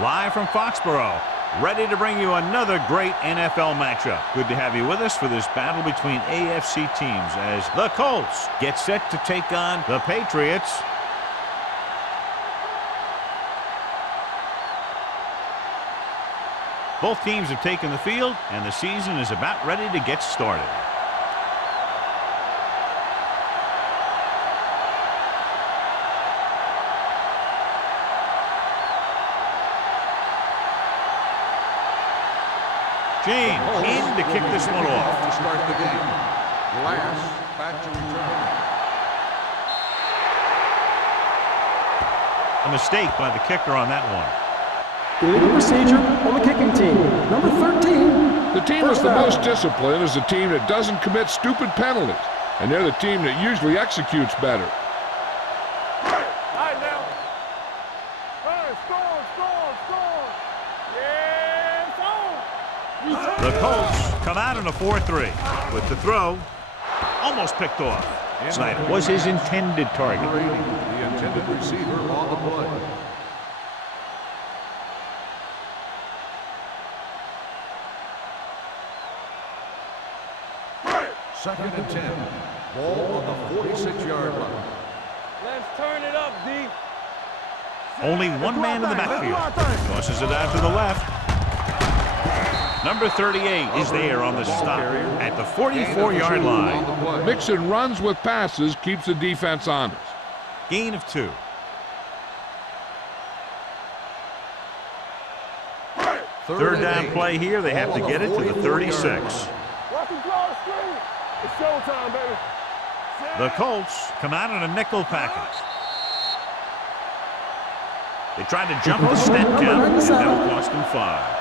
Live from Foxborough, ready to bring you another great NFL matchup. Good to have you with us for this battle between AFC teams as the Colts get set to take on the Patriots. Both teams have taken the field, and the season is about ready to get started. James in to kick this one off. To start the game. Last back to return. A mistake by the kicker on that one. Illegal procedure on the kicking team. Number 13. The team that's the most disciplined is the team that doesn't commit stupid penalties. And they're the team that usually executes better. The Colts come out in a 4-3 with the throw almost picked off. Snyder was his intended target. The intended receiver on the play. Second and 10. Ball on the 46-yard line. Let's turn it up, D. Only one man in the backfield. Tosses it out to the left. Number 38 is there on the stop at the 44-yard line. Mixing runs with passes keeps the defense honest. Gain of 2. Third down play here. They have to get it to the 36. It's showtime, baby. The Colts come out in a nickel package. They tried to jump the snap count, and that'll cost him 5.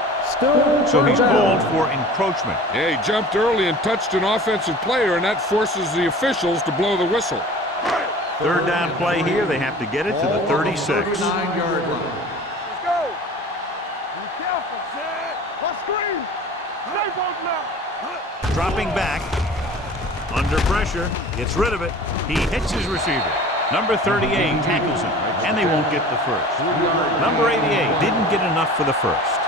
So he's called for encroachment. Yeah, he jumped early and touched an offensive player, and that forces the officials to blow the whistle. Third down play here. They have to get it to the 36. 39-yard line. Let's go. Be careful, Zed. Let's scream. Stay both now. Dropping back. Under pressure. Gets rid of it. He hits his receiver. Number 38 tackles him, and they won't get the first. Number 88 didn't get enough for the first.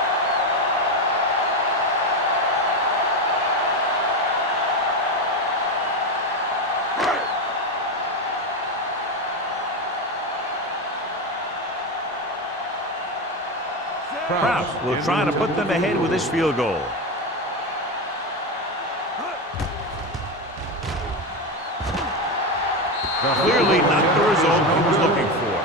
Kraus will try to put them ahead with his field goal. Clearly not the result he was looking for.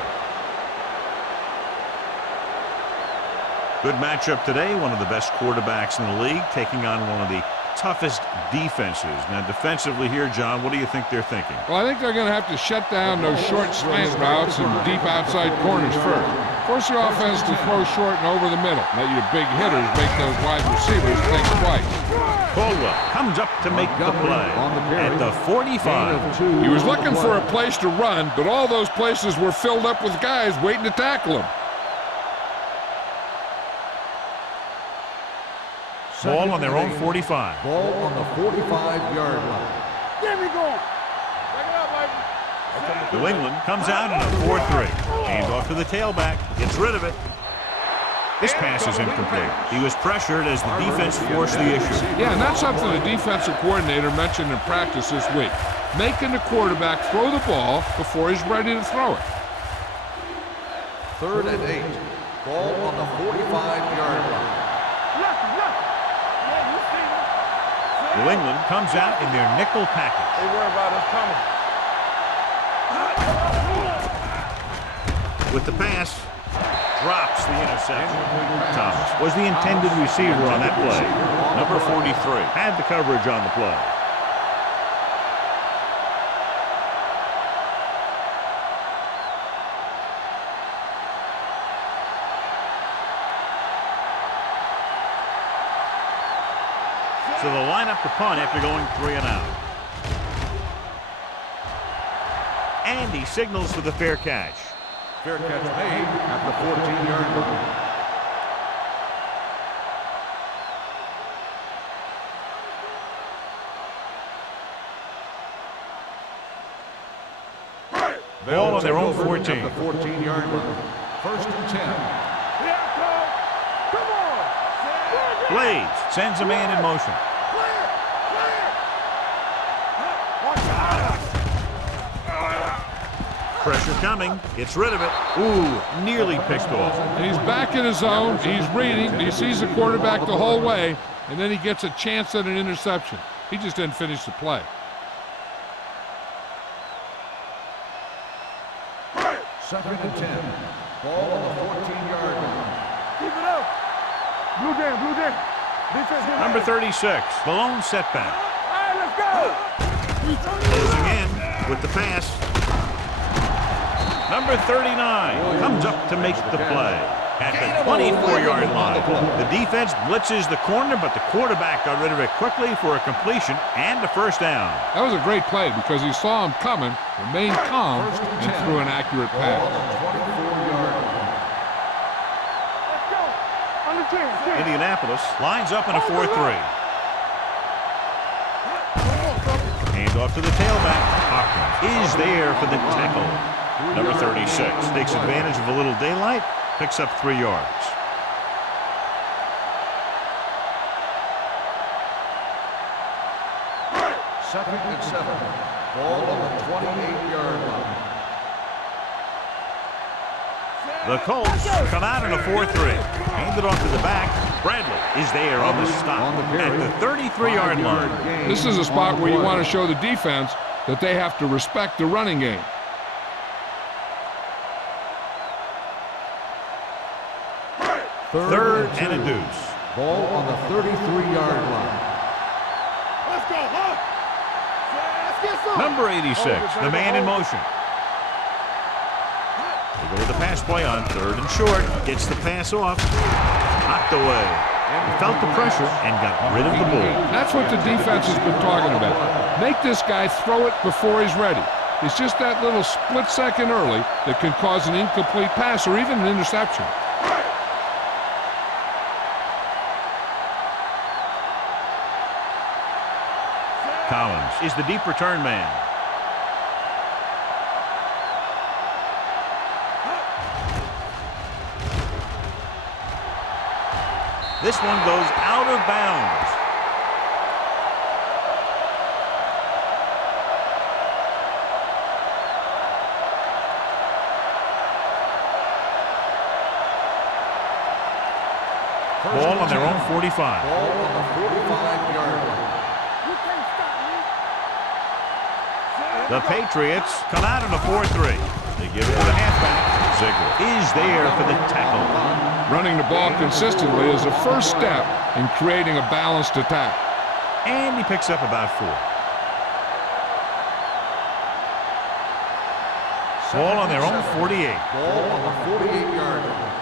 Good matchup today. One of the best quarterbacks in the league taking on one of the toughest defenses. Now defensively here, John, what do you think they're thinking? Well, I think they're going to have to shut down those short slant routes and deep outside corners first. Force your offense to throw short and over the middle. Let your big hitters make those wide receivers think twice. Caldwell comes up to make the play at the 45. He was looking for a place to run, but all those places were filled up with guys waiting to tackle him. Ball on their own 45. Ball on the 45-yard line. There we go. Back it up, baby. New England comes out in a 4-3. Hands off to the tailback. Gets rid of it. This pass is incomplete. He was pressured as the defense forced the issue. Yeah, and that's something the defensive coordinator mentioned in practice this week. Making the quarterback throw the ball before he's ready to throw it. 3rd and 8. Ball on the 45-yard line. New England comes out in their nickel package. They worry about us coming. With the pass, drops the interception. Thomas was the intended receiver on that play. Number 43 had the coverage on the play. So they'll line up the punt after going 3 and out. And he signals for the fair catch. Fair catch made at the 14-yard line. Ball on their own 14. At the 14-yard line. 1st and 10. Blades sends a man in motion. Pressure coming. Gets rid of it. Ooh, nearly picked off. And he's back in his zone. He's reading. He sees the quarterback the whole way, and then he gets a chance at an interception. He just didn't finish the play. Second and 10. Ball on the 14-yard line. Keep it up. Blue down, blue down. Defense. Number 36, the lone setback. All right, let's go. Closing in with the pass. Number 39 comes up to make the play at the 24-yard line. The defense blitzes the corner, but the quarterback got rid of it quickly for a completion and a first down. That was a great play because he saw him coming, remained calm, and threw an accurate pass. Let's go. On the 10. Indianapolis lines up in a 4-3. Hand off to the tailback. Hopkins is there for the tackle. Number 36 takes advantage of a little daylight, picks up 3 yards. Second and 7. Ball on the 28-yard line. The Colts come out in a 4-3. Handed off to the back. Bradley is there on the stop at the 33-yard line. This is a spot where you want to show the defense that they have to respect the running game. Third and a deuce. Ball on the 33-yard line. Let's go, huh? Let's get some. Number 86, the man in motion. They go with the pass play on third and short. Gets the pass off. Knocked away. He felt the pressure and got rid of the ball. That's what the defense has been talking about. Make this guy throw it before he's ready. It's just that little split second early that can cause an incomplete pass or even an interception. Collins is the deep return man. This one goes out of bounds. Ball on their own 45. Ball on the 45-yard line. The Patriots come out in a 4-3. They give it to the halfback. Ziegler is there for the tackle. Running the ball consistently is the first step in creating a balanced attack. And he picks up about 4. Ball on their own 48. Ball on the 48-yard line.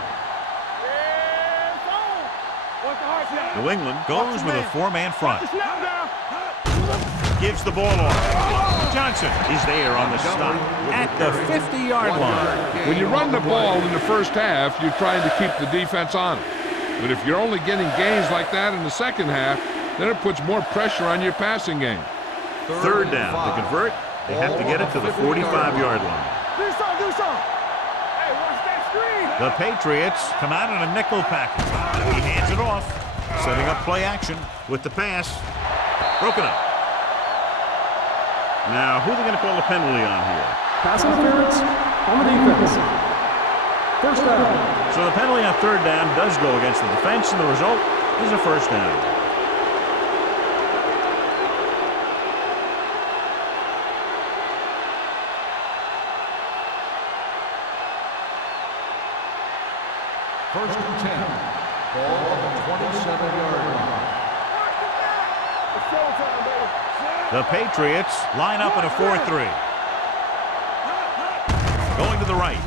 New England goes with a 4-man front. Snap down. Gives the ball off. Johnson is there on the stop at the 50-yard line. When you run the ball in the first half, you're trying to keep the defense on it. But if you're only getting gains like that in the second half, then it puts more pressure on your passing game. Third down. To convert, they have to get it to the 45-yard line. Do some. Hey, watch that screen. The Patriots come out in a nickel package. He hands it off, setting up play action with the pass. Broken up. Now, who are they going to call a penalty on here? Pass interference on the defense. First down. So the penalty on third down does go against the defense, and the result is a first down. First and 10. Ball on the 27-yard line. It's showtime, baby. The Patriots line up in a 4-3. Going to the right.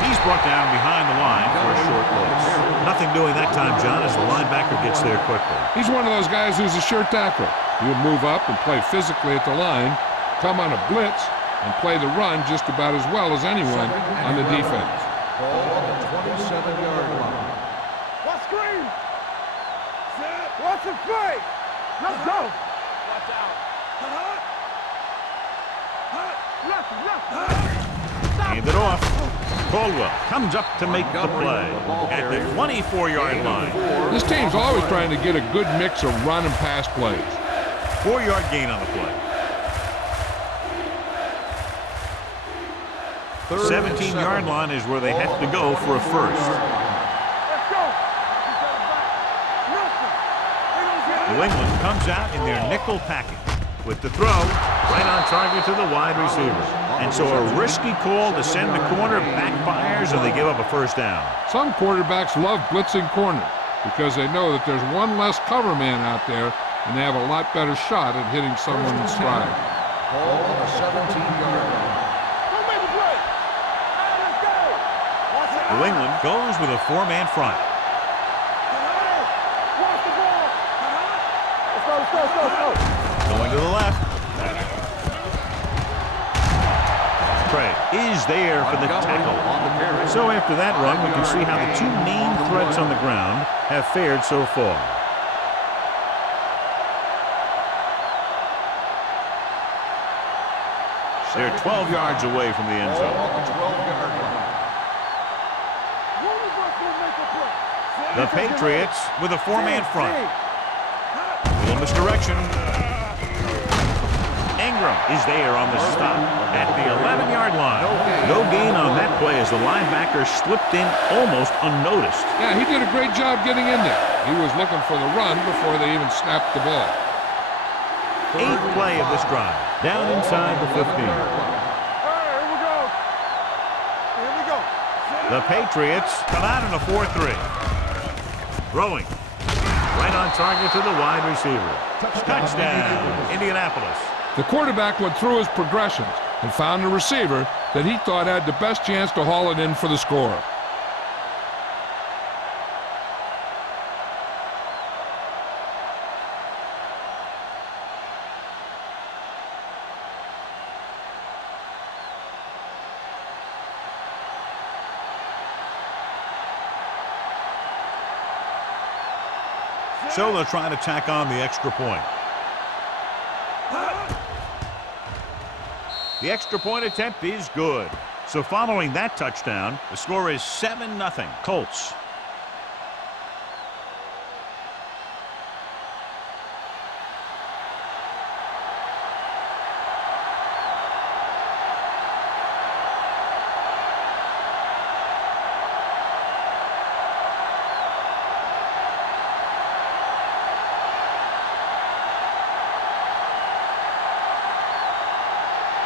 He's brought down behind the line for a short loss. Nothing doing that time, John, as the linebacker gets there quickly. He's one of those guys who's a sure tackler. He'll move up and play physically at the line, come on a blitz, and play the run just about as well as anyone on the defense. Ball on the 27-yard line. Watch screen. Watch the play. Let's go. Watch out. Left. Hand it off. Caldwell comes up to make the play at the 24-yard line. This team's always trying to get a good mix of run and pass plays. 4-yard gain on the play. 17-yard line is where they have to go for a first. Let's go. New England comes out in their nickel package with the throw right on target to the wide receiver. And so a risky call to send the corner backfires and they give up a first down. Some quarterbacks love blitzing corners because they know that there's one less cover man out there and they have a lot better shot at hitting someone in stride. Ball on the 17-yard line. New England goes with a 4-man front. Going to the left. Craig is there for the tackle. So after that run, we can see how the two main threats on the ground have fared so far. They're 12 yards away from the end zone. The Patriots with a 4-man front. A little misdirection. Ingram is there on the stop at the 11-yard line. No gain on that play as the linebacker slipped in almost unnoticed. Yeah, he did a great job getting in there. He was looking for the run before they even snapped the ball. 8th play of this drive. Down inside the 15. Here we go. Here we go. The Patriots come out in a 4-3. Throwing. Right on target to the wide receiver. Touchdown, Indianapolis. The quarterback went through his progressions and found a receiver that he thought had the best chance to haul it in for the score. So they'll try to tack on the extra point. The extra point attempt is good. So following that touchdown, the score is 7-0 Colts.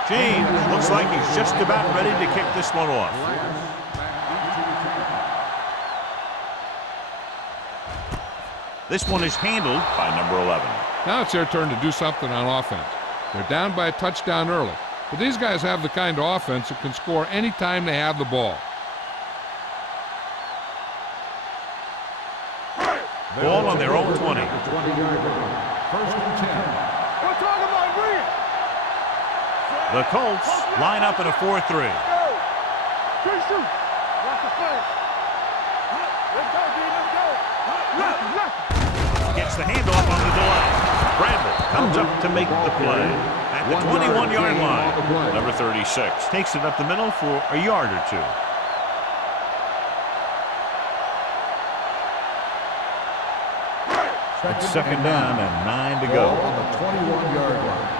James looks like he's just about ready to kick this one off. This one is handled by number 11. Now it's their turn to do something on offense. They're down by a touchdown early. But these guys have the kind of offense that can score any time they have the ball. Ball on their own 20. 20-yard line. First and 10. We're talking about bring it. The Colts line up in a 4-3. Go. Good shoot. Watch the play. Let's go, D. Let's go. Left. Gets the handoff on the delay. Bradley comes up to make the play at the 21-yard line. Number 36 takes it up the middle for a yard or two. It's second down and 9 to go. On the 21-yard line.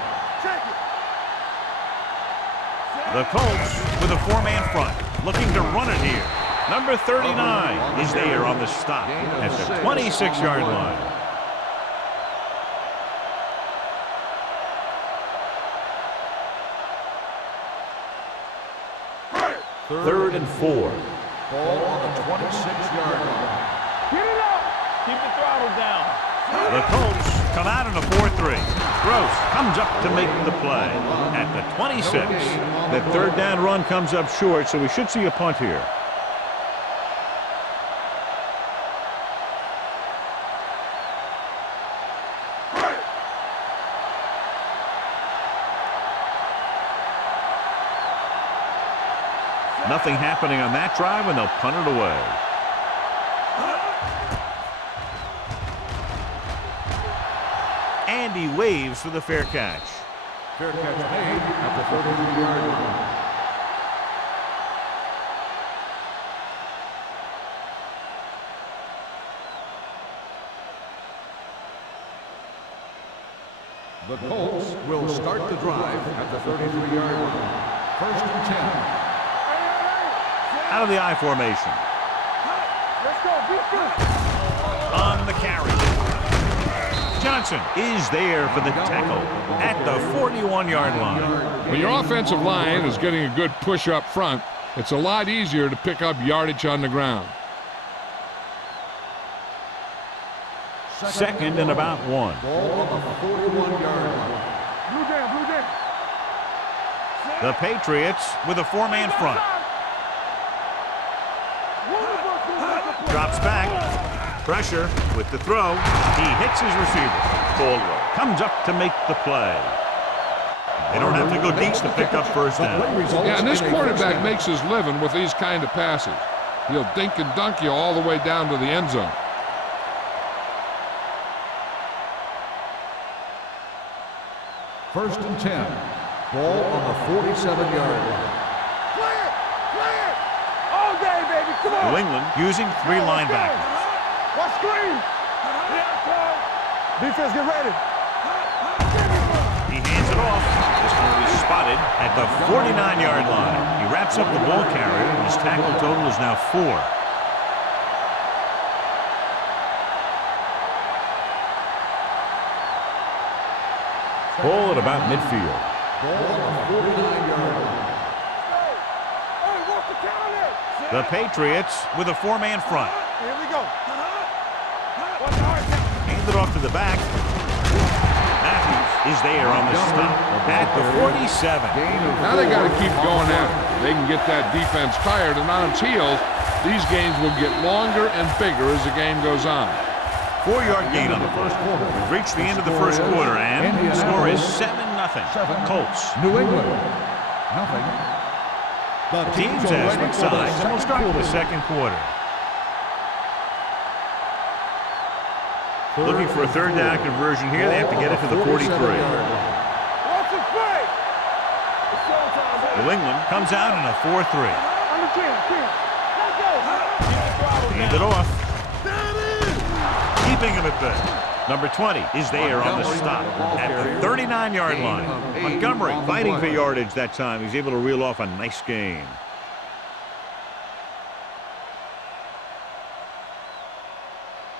The Colts with a 4-man front, looking to run it here. Number 39 is there on the stop at the 26-yard line. Third and 4. Ball on the 26-yard line. Get it up. Keep the throttle down. The Colts come out in a 4-3. Gross comes up to make the play at the 26. That third down run comes up short, so we should see a punt here. Nothing happening on that drive, and they'll punt it away. And he waves for the fair catch. Fair catch made at the 33-yard line. The Colts will start the drive at the 33-yard line. First and 10. Out of the I formation. Let's go, defense. On the carry. Johnson is there for the tackle at the 41-yard line. When your offensive line is getting a good push up front, it's a lot easier to pick up yardage on the ground. Second and about 1. Ball on the 41-yard line. Blue down, blue down. The Patriots with a 4-man front. Drops back. Pressure with the throw. He hits his receiver. Caldwell comes up to make the play. They don't have to go deep to pick up first down. Yeah, and this quarterback makes his living with these kind of passes. He'll dink and dunk you all the way down to the end zone. First and 10. Ball on the 47-yard line. Clear, clear. All day, baby, come on. New England using 3 linebackers. Watch screen. Defense, get ready. He hands it off. This one is spotted at the 49-yard line. He wraps up the ball carrier, and his tackle total is now 4. Ball at about midfield. Ball on the 49-yard line. Hey, what's the count on it? The Patriots with a 4-man front. Here we go. What's the hard count? Hand it off to the back. Matthews is there on the stop at the 47. Now they got to keep going at it. They can get that defense tired and on its heels. These games will get longer and bigger as the game goes on. 4-yard gain on the first quarter. We've reached the end of the first quarter, and the score is 7-0. Colts. New England, nothing. The Teams as switch sides, and we'll start the second quarter. Looking for a third down conversion here. They have to get it to the 43. What's the play? New England comes out in a 4-3. On the 10. Let's go. Hand it off. Keeping him at bay. Number 20 is there on the stop at the 39-yard line. Montgomery fighting for yardage that time. He's able to reel off a nice gain.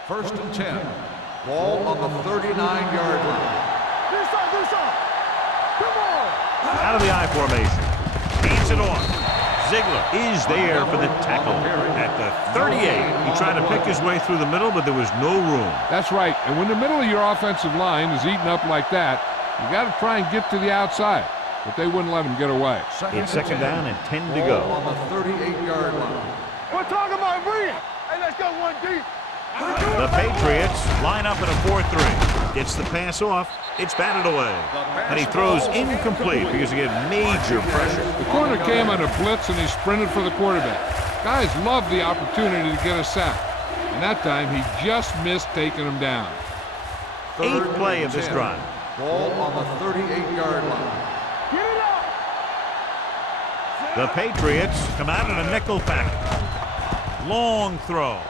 First and 10. Ball on the 39-yard line. This side. Come on. Out of the I formation. Hands it off. Ziegler is there for the tackle at the 38. He tried to pick his way through the middle, but there was no room. That's right. And when the middle of your offensive line is eaten up like that, you got to try and get to the outside. But they wouldn't let him get away. It's second down and 10 to go. On the 38-yard line. We're talking about bringing. Hey, let's go one deep. The Patriots line up in a 4-3. Gets the pass off. It's batted away. And he throws incomplete because he had major pressure. The corner came on a blitz and he sprinted for the quarterback. Guys love the opportunity to get a sack. And that time he just missed taking him down. 8th play of this drive. Ball on the 38-yard line. Get it up. The Patriots come out in a nickel package. Long throw.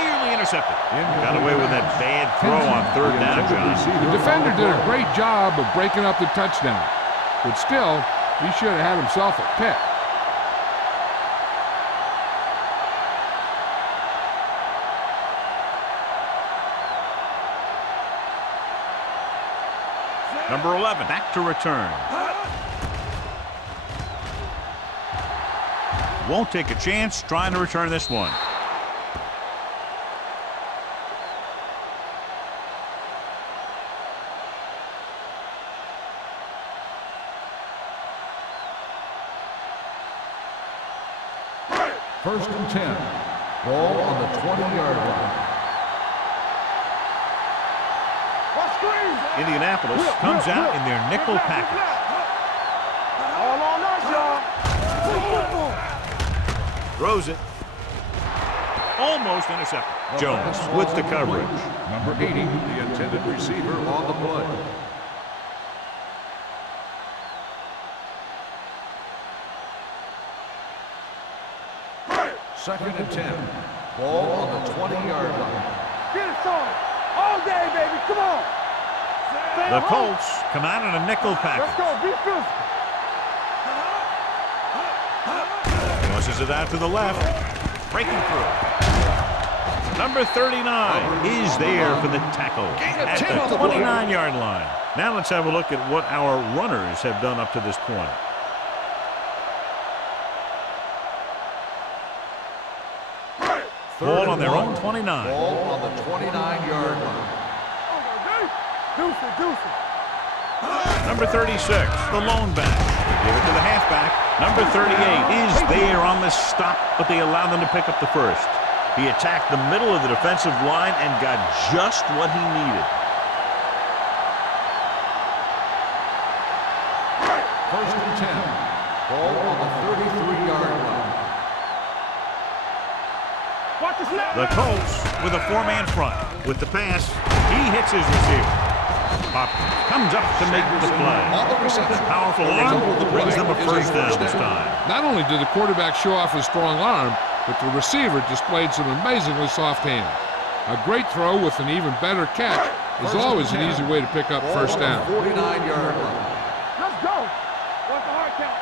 Nearly intercepted. Got away with that bad throw on third down, John. The defender did a great job of breaking up the touchdown. But still, he should have had himself a pick. Number 11, back to return. Won't take a chance trying to return this one. First and 10. Ball on the 20-yard line. Indianapolis comes out in their nickel package. All on us, y'all. Throws it. Almost intercepted. Jones with the coverage. Number 80, the intended receiver on the play. Second and 10. Ball on the 20-yard line. Get it, son. All day, baby. Come on. The Colts come out in a nickel package. Let's go. Be physical. Tosses it out to the left. Breaking through. Number 39 is there for the tackle at the 29-yard line. Now let's have a look at what our runners have done up to this point. Ball on their own 29. Ball on the 29-yard line. Deuce. Number 36, the lone back. They give it to the halfback. Number 38 is there on the stop, but they allow them to pick up the first. He attacked the middle of the defensive line and got just what he needed. First and 10. Ball on the 33-yard line. Watch the snap. The Colts with a four-man front. With the pass, he hits his receiver. Hopkins comes up to make the play. On the reception. Powerful arm brings them a first down this time. Not only did the quarterback show off his strong arm, but the receiver displayed some amazingly soft hands. A great throw with an even better catch is always an easy way to pick up first down. 49-yard line. Let's go. What's the hard count?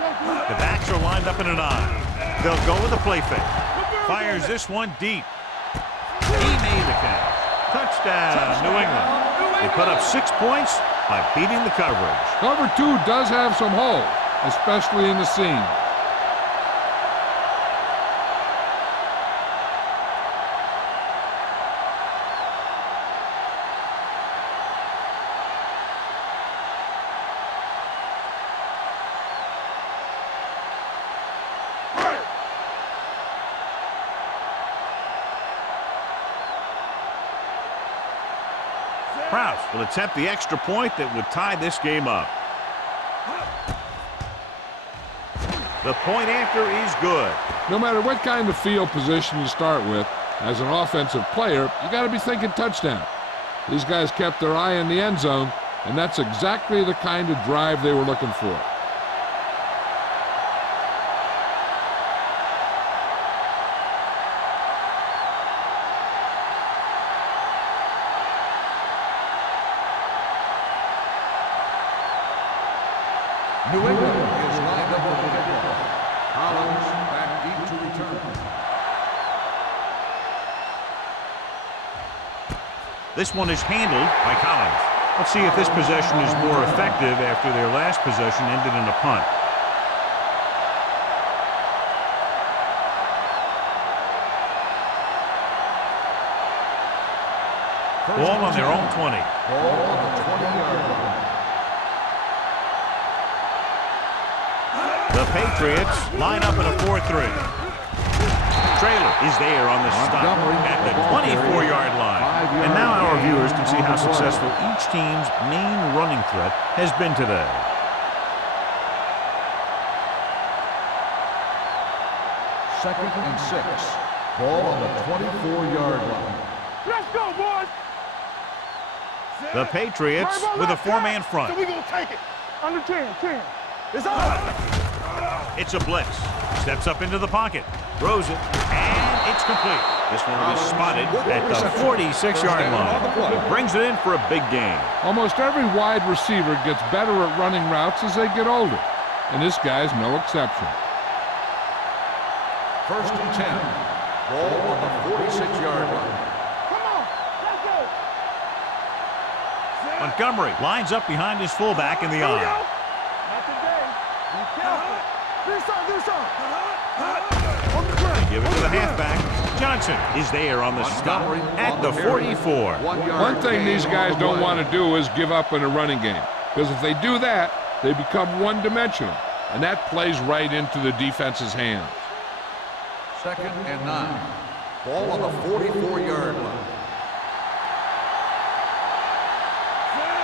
Let's go. The backs are lined up in an eye. They'll go with a play fake. Fires this one deep. He made the catch. Touchdown, New England. They put up 6 points by beating the coverage. Cover 2 does have some holes, especially in the seam. Prowse will attempt the extra point that would tie this game up. The point after is good. No matter what kind of field position you start with, as an offensive player, you got to be thinking touchdown. These guys kept their eye on the end zone, and that's exactly the kind of drive they were looking for. New England is lined up for the kickoff. Collins back deep to return. This one is handled by Collins. Let's see if this possession is more effective after their last possession ended in a punt. Ball on their own 20. Ball on the 20-yard line. The Patriots line up in a 4-3. Trailer is there on the stop at the 24-yard line. And now our viewers can see how successful each team's main running threat has been today. Second and 6. Ball on the 24-yard line. Let's go, boys. The Patriots with a four-man front. So we're going to take it. Under 10. It's on. It's a blitz. Steps up into the pocket. Throws it. And it's complete. This one will be spotted at the 46-yard line. It brings it in for a big gain. Almost every wide receiver gets better at running routes as they get older, and this guy's no exception. First and 10. Ball on the 46-yard line. Come on. Let's go. Montgomery lines up behind his fullback in the Here we eye. go. Not today. Be careful. Do something. On the ground. Give it to the halfback. Johnson is there on the stop at the 44. One thing these guys don't want to do is give up in a running game, because if they do that, they become one-dimensional, and that plays right into the defense's hands. Second and 9. Ball on the 44-yard line.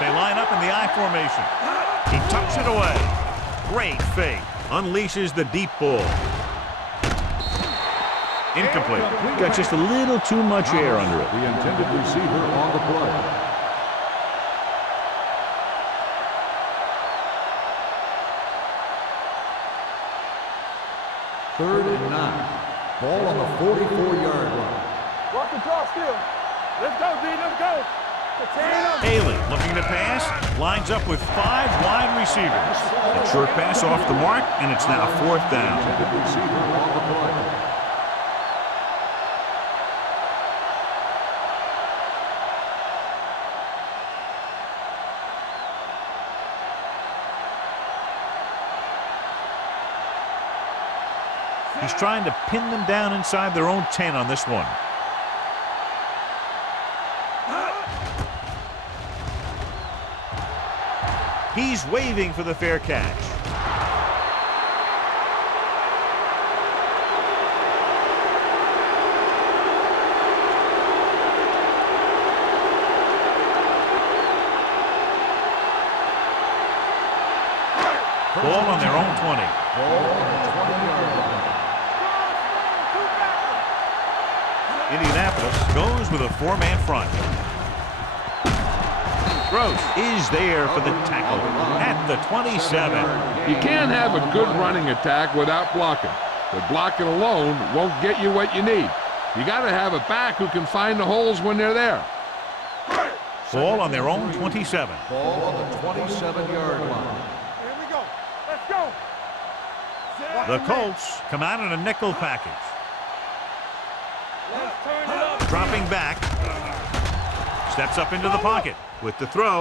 They line up in the I formation. He tucks it away. Great fake. Unleashes the deep ball. Incomplete. Got just a little too much air under it. The intended receiver on the play. Third and 9. Ball on the 44-yard line. Watch the draw still. Let's go, D. Let's go. Haley looking to pass, lines up with 5 wide receivers. A short pass off the mark, and it's now 4th down. Receiver on the play. He's trying to pin them down inside their own 10 on this one. He's waving for the fair catch. Ball on their own 20. Ball on the 20-yard line. Indianapolis goes with a 4-man front. Gross is there for the tackle at the 27. You can't have a good running attack without blocking. But blocking alone won't get you what you need. You got to have a back who can find the holes when they're there. Ball on their own 27. Ball on the 27-yard line. Here we go. Let's go. The Colts come out in a nickel package. Let's turn it up. Dropping back. Steps up into the pocket with the throw.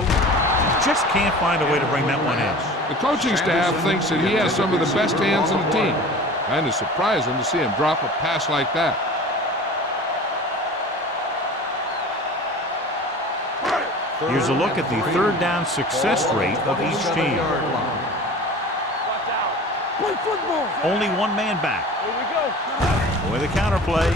Just can't find a way to bring that one in. The coaching staff thinks that he has some of the best hands in the team. Kind of surprising to see him drop a pass like that. Here's a look at the 3rd down success rate of each team. Watch out. Play football. Only 1 man back. Here we go. With a counterplay.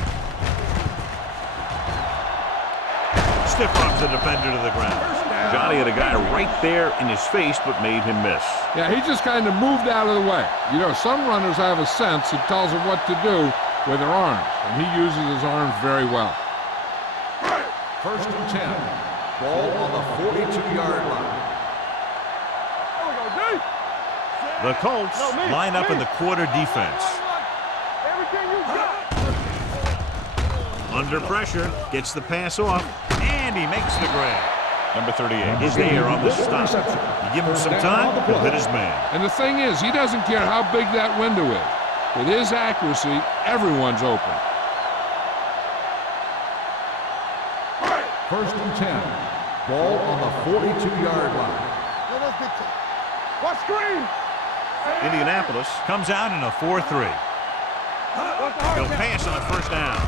Stiff arms the defender to the ground. Johnny had a guy right there in his face, but made him miss. Yeah, he just kind of moved out of the way. You know, some runners have a sense that tells them what to do with their arms, and he uses his arms very well. 1st and 10. Ball on the 42-yard line. There we go, D. The Colts line up in the quarter defense. Everything you got. Under pressure, gets the pass off, and he makes the grab. Number 38 is there on the stop. You give him some time, he'll hit his man. And the thing is, he doesn't care how big that window is. With his accuracy, everyone's open. 1st and 10. Ball on the 42-yard line. Watch screen. Indianapolis comes out in a 4-3. He'll pass on 1st down.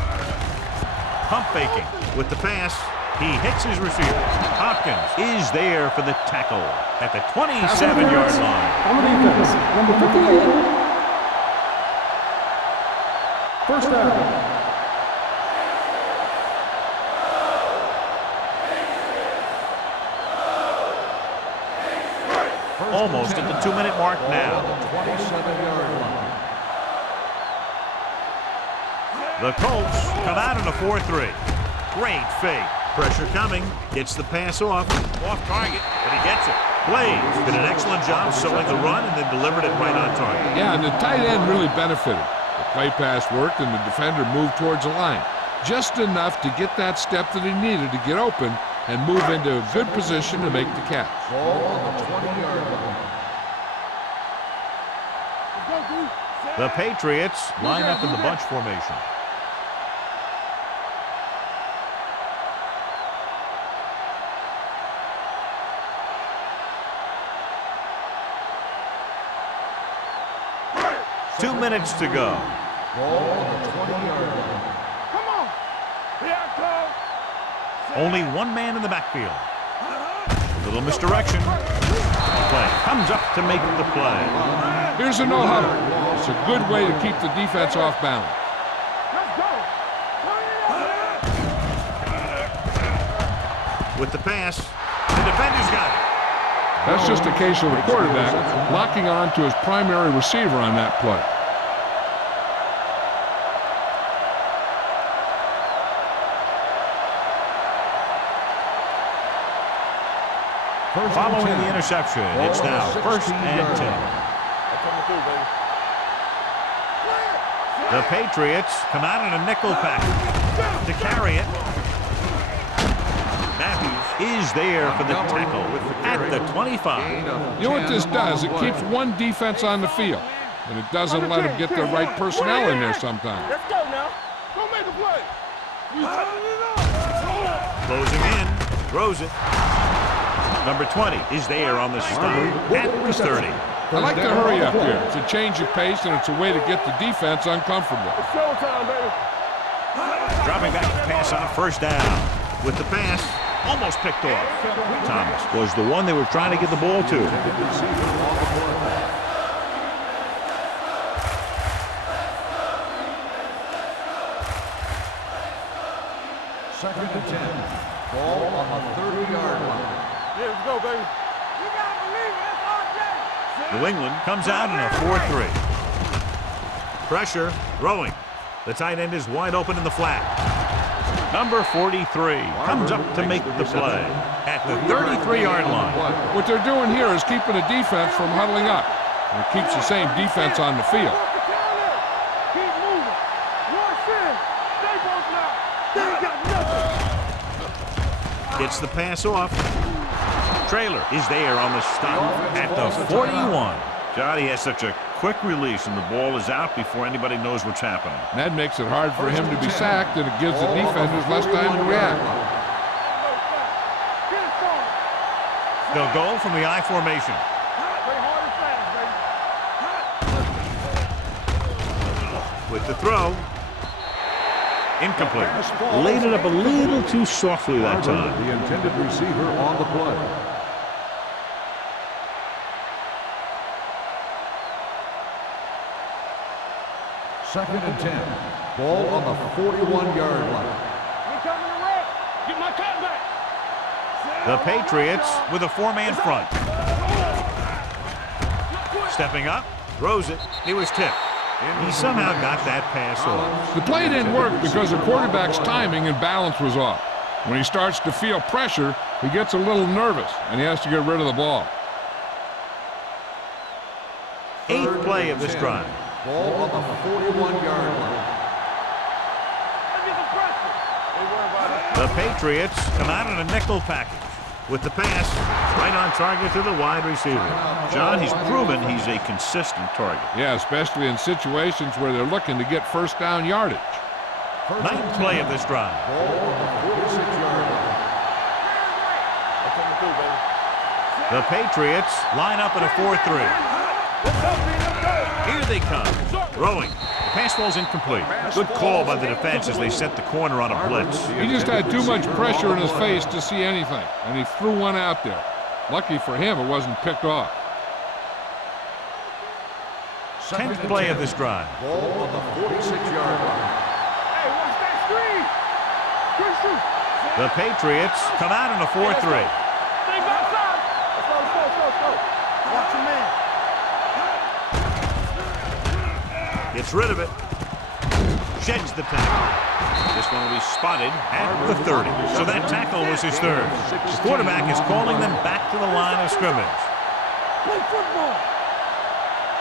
Pump faking with the pass. He hits his receiver. Hopkins is there for the tackle at the 27-yard line. On the defense, number 58. 1st down. Almost at the 2-minute mark now. On the 27-yard line. The Colts come out in a 4-3. Great fake. Pressure coming. Gets the pass off target, but he gets it. Blaze did an excellent job selling the run and then delivered it right on target. Yeah, and the tight end really benefited. The play pass worked, and the defender moved towards the line. Just enough to get that step that he needed to get open and move into a good position to make the catch. Ball on the 20-yard line. Let's go, D. The Patriots line up in the bunch formation. Two minutes to go. Ball on the 20-yard line. Come on. Here I come. Only 1 man in the backfield. A little misdirection. Play comes up to make the play. Here's a no huddle. It's a good way to keep the defense off balance. Let's go. Turn it up. With the pass, the defender's got it. That's just a case of the quarterback locking on to his primary receiver on that play. Following the interception, it's now 1st and 10. The Patriots come out in a nickel package to carry it. Matthews is there for the tackle at the 25. You know what this does? It keeps one defense on the field, and it doesn't let them get the right personnel in there sometimes. Let's go now. Go make a play. Closing in, throws it. Number 20 is there on the stop at the 30. I like the hurry up here. It's a change of pace, and it's a way to get the defense uncomfortable. It's showtime, baby. Dropping back to pass on first down. With the pass, almost picked off. Thomas was the one they were trying to get the ball to. Second and 10. Ball on the 30-yard line. Yeah, let's go, baby. You gotta believe it. It's RJ. New England comes out in a 4-3. Pressure, throwing. The tight end is wide open in the flat. Number 43 comes up to make the play at the 33-yard line. What they're doing here is keeping the defense from huddling up. And it keeps the same defense on the field. Keep moving. Watch in. Stay both now. They ain't got nothing. Gets the pass off. Trailer is there on the stop at the 41. Johnny has such a quick release, and the ball is out before anybody knows what's happening. And that makes it hard for him to be sacked, and it gives the defenders less time to react. They'll go from the I formation. Play hard and fast, baby. With the throw. Incomplete. Laid it up a little too softly that time. The intended receiver on the play. Second and 10. Ball on the 41-yard line. We coming to wreck. Get my cut back. The Patriots with a four-man front. Stepping up, throws it. He was tipped. He somehow got that pass off. The play didn't work because the quarterback's timing and balance was off. When he starts to feel pressure, he gets a little nervous, and he has to get rid of the ball. Eighth play of this drive. Ball on the 41-yard line. The Patriots come out in a nickel package with the pass right on target to the wide receiver. John, he's proven he's a consistent target. Yeah, especially in situations where they're looking to get first down yardage. Ninth play of this drive. Ball on the 46-yard line. The Patriots line up in a 4-3. Here they come. Throwing. The pass ball's incomplete. Good call by the defense as they set the corner on a blitz. He just had too much pressure in his face to see anything, and he threw one out there. Lucky for him, it wasn't picked off. 10th play of this drive. Ball on the 46-yard line. Hey, watch that screen. Quick shoot. The Patriots come out in a 4-3. Stay outside. Let's go, let's go, let's go, let's go. Watch your man. Gets rid of it. Sheds the tackle. This one will be spotted at the 30. So that tackle was his third. The quarterback is calling them back to the line of scrimmage. Play football.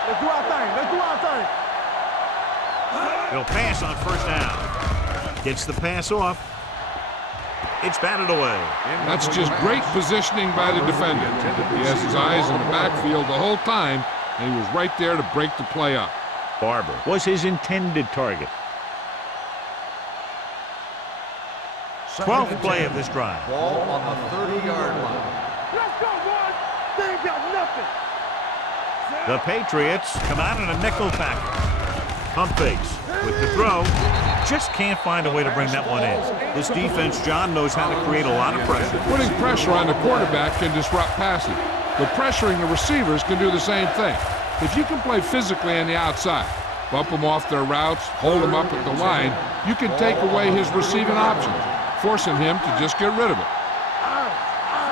Let's do our thing. Let's do our thing. He'll pass on first down. Gets the pass off. It's batted away. That's just great positioning by the defender. He has his eyes in the backfield the whole time, and he was right there to break the play up. Barber was his intended target. 12th play of this drive. Ball on the 30-yard line. Let's go, boys. They ain't got nothing. The Patriots come out in a nickel package. Pump fakes with the throw. Just can't find a way to bring that one in. This defense, John, knows how to create a lot of pressure. Putting pressure on the quarterback can disrupt passing, but pressuring the receivers can do the same thing. If you can play physically on the outside, bump them off their routes, hold them up at the line, you can take away his receiving options, forcing him to just get rid of it.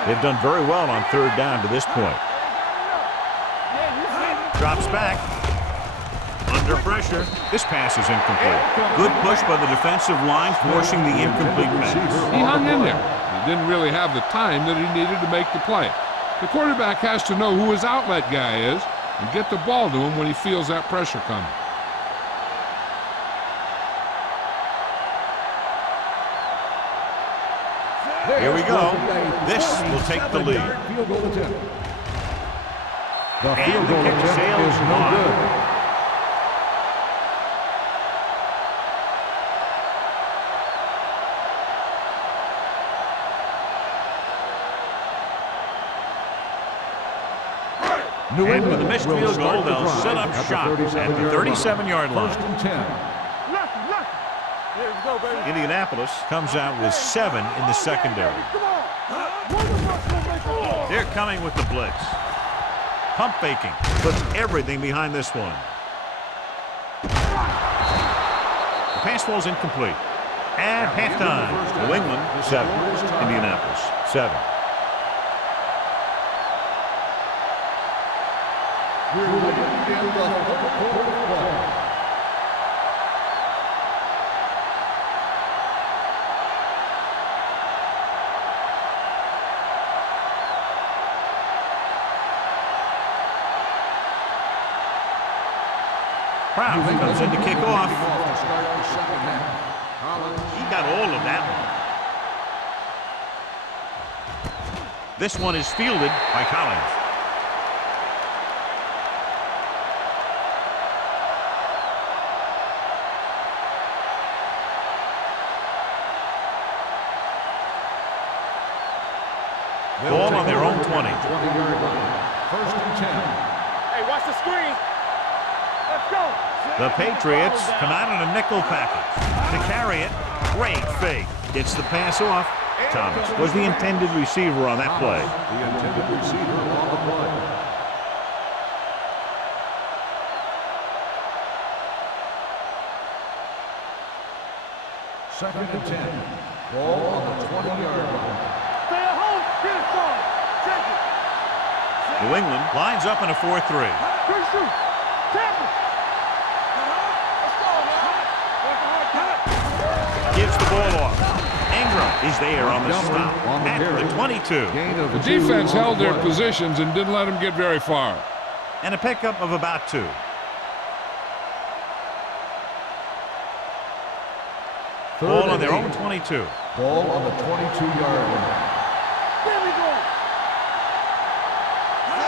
They've done very well on third down to this point. Drops back. Under pressure. This pass is incomplete. Good push by the defensive line, forcing the incomplete pass. He hung in there. He didn't really have the time that he needed to make the play. The quarterback has to know who his outlet guy is and get the ball to him when he feels that pressure coming. Here we go. This will take the lead. Field goal attempt. The And field the goal kick attempt sails is no wide. good. New And England with a missed will field start goal, the they'll drive set up at shop at the 37-yard line. First and 10. Lefty, lefty. Here we go, baby. Indianapolis comes out with 7 in the secondary. Come on. One of us will make a ball. They're coming with the blitz. Pump faking. Puts everything behind this one. The pass ball's incomplete. At halftime, New England 7, Indianapolis 7. We're waiting in the fourth quarter. Brown comes in to kick off. To start the second half. He got all of that one. This one is fielded by Collins. Ball on their own 20. 20-yard line. First and 10. Hey, watch the screen. Let's go. The Patriots come out in a nickel package. To carry it, great fake. Gets the pass off. Thomas was the intended receiver on that play. The intended receiver on the play. Second and 10. Ball on the 20-yard line. Stay at home. Get it started. Check it. New England lines up in a 4-3. Good shoot. Tap it. Let's go, man. Gives the ball off. Ingram is there on the stop at the 22. Gain of The 2 defense on the held their play. positions and didn't let them get very far. And a pickup of about 2. Ball on their own 22. Ball on the 22-yard line. There we go.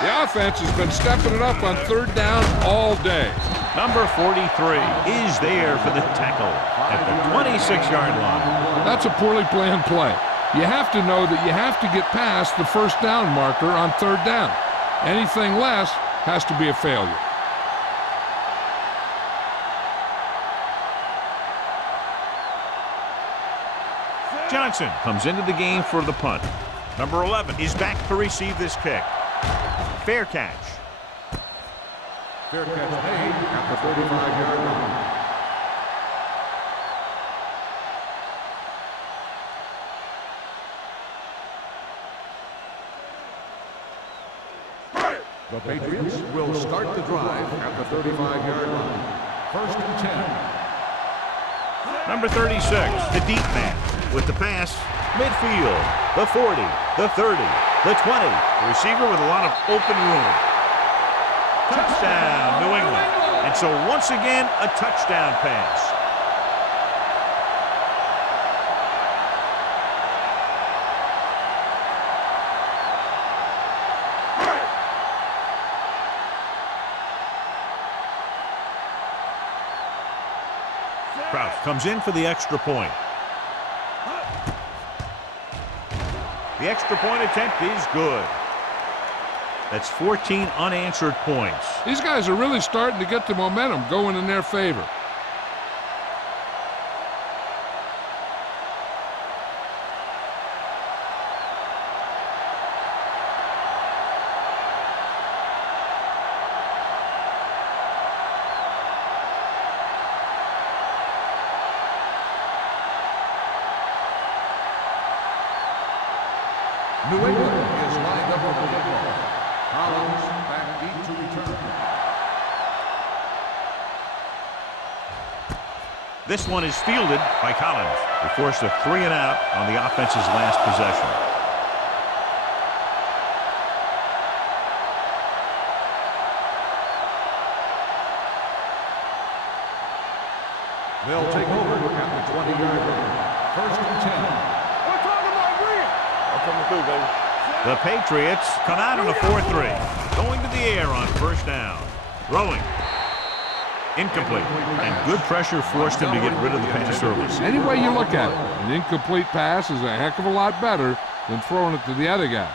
The offense has been stepping it up on third down all day. Number 43 is there for the tackle at the 26-yard line. That's a poorly planned play. You have to know that you have to get past the first down marker on third down. Anything less has to be a failure. Johnson comes into the game for the punt. Number 11 is back to receive this kick. Fair catch. Fair catch made at the 35-yard line. The Patriots will start the drive at the 35-yard line. First and 10. Number 36, the deep man with the pass. Midfield, the 40, the 30, the 20. The receiver with a lot of open room. Touchdown, New England. And so once again, a touchdown pass. Kraus comes in for the extra point. The extra point attempt is good. That's 14 unanswered points. These guys are really starting to get the momentum going in their favor. New England is lined up for the football. Collins back deep to return. This one is fielded by Collins. They forced a 3-and-out on the offense's last possession. They'll take over at the 20-yard line. First and 10. We're talking about Green. coming through, baby. The Patriots come out on a 4-3. Going to the air on first down. Throwing. Incomplete. And good pressure forced him to get rid of the pass early. Any way you look at it, an incomplete pass is a heck of a lot better than throwing it to the other guy.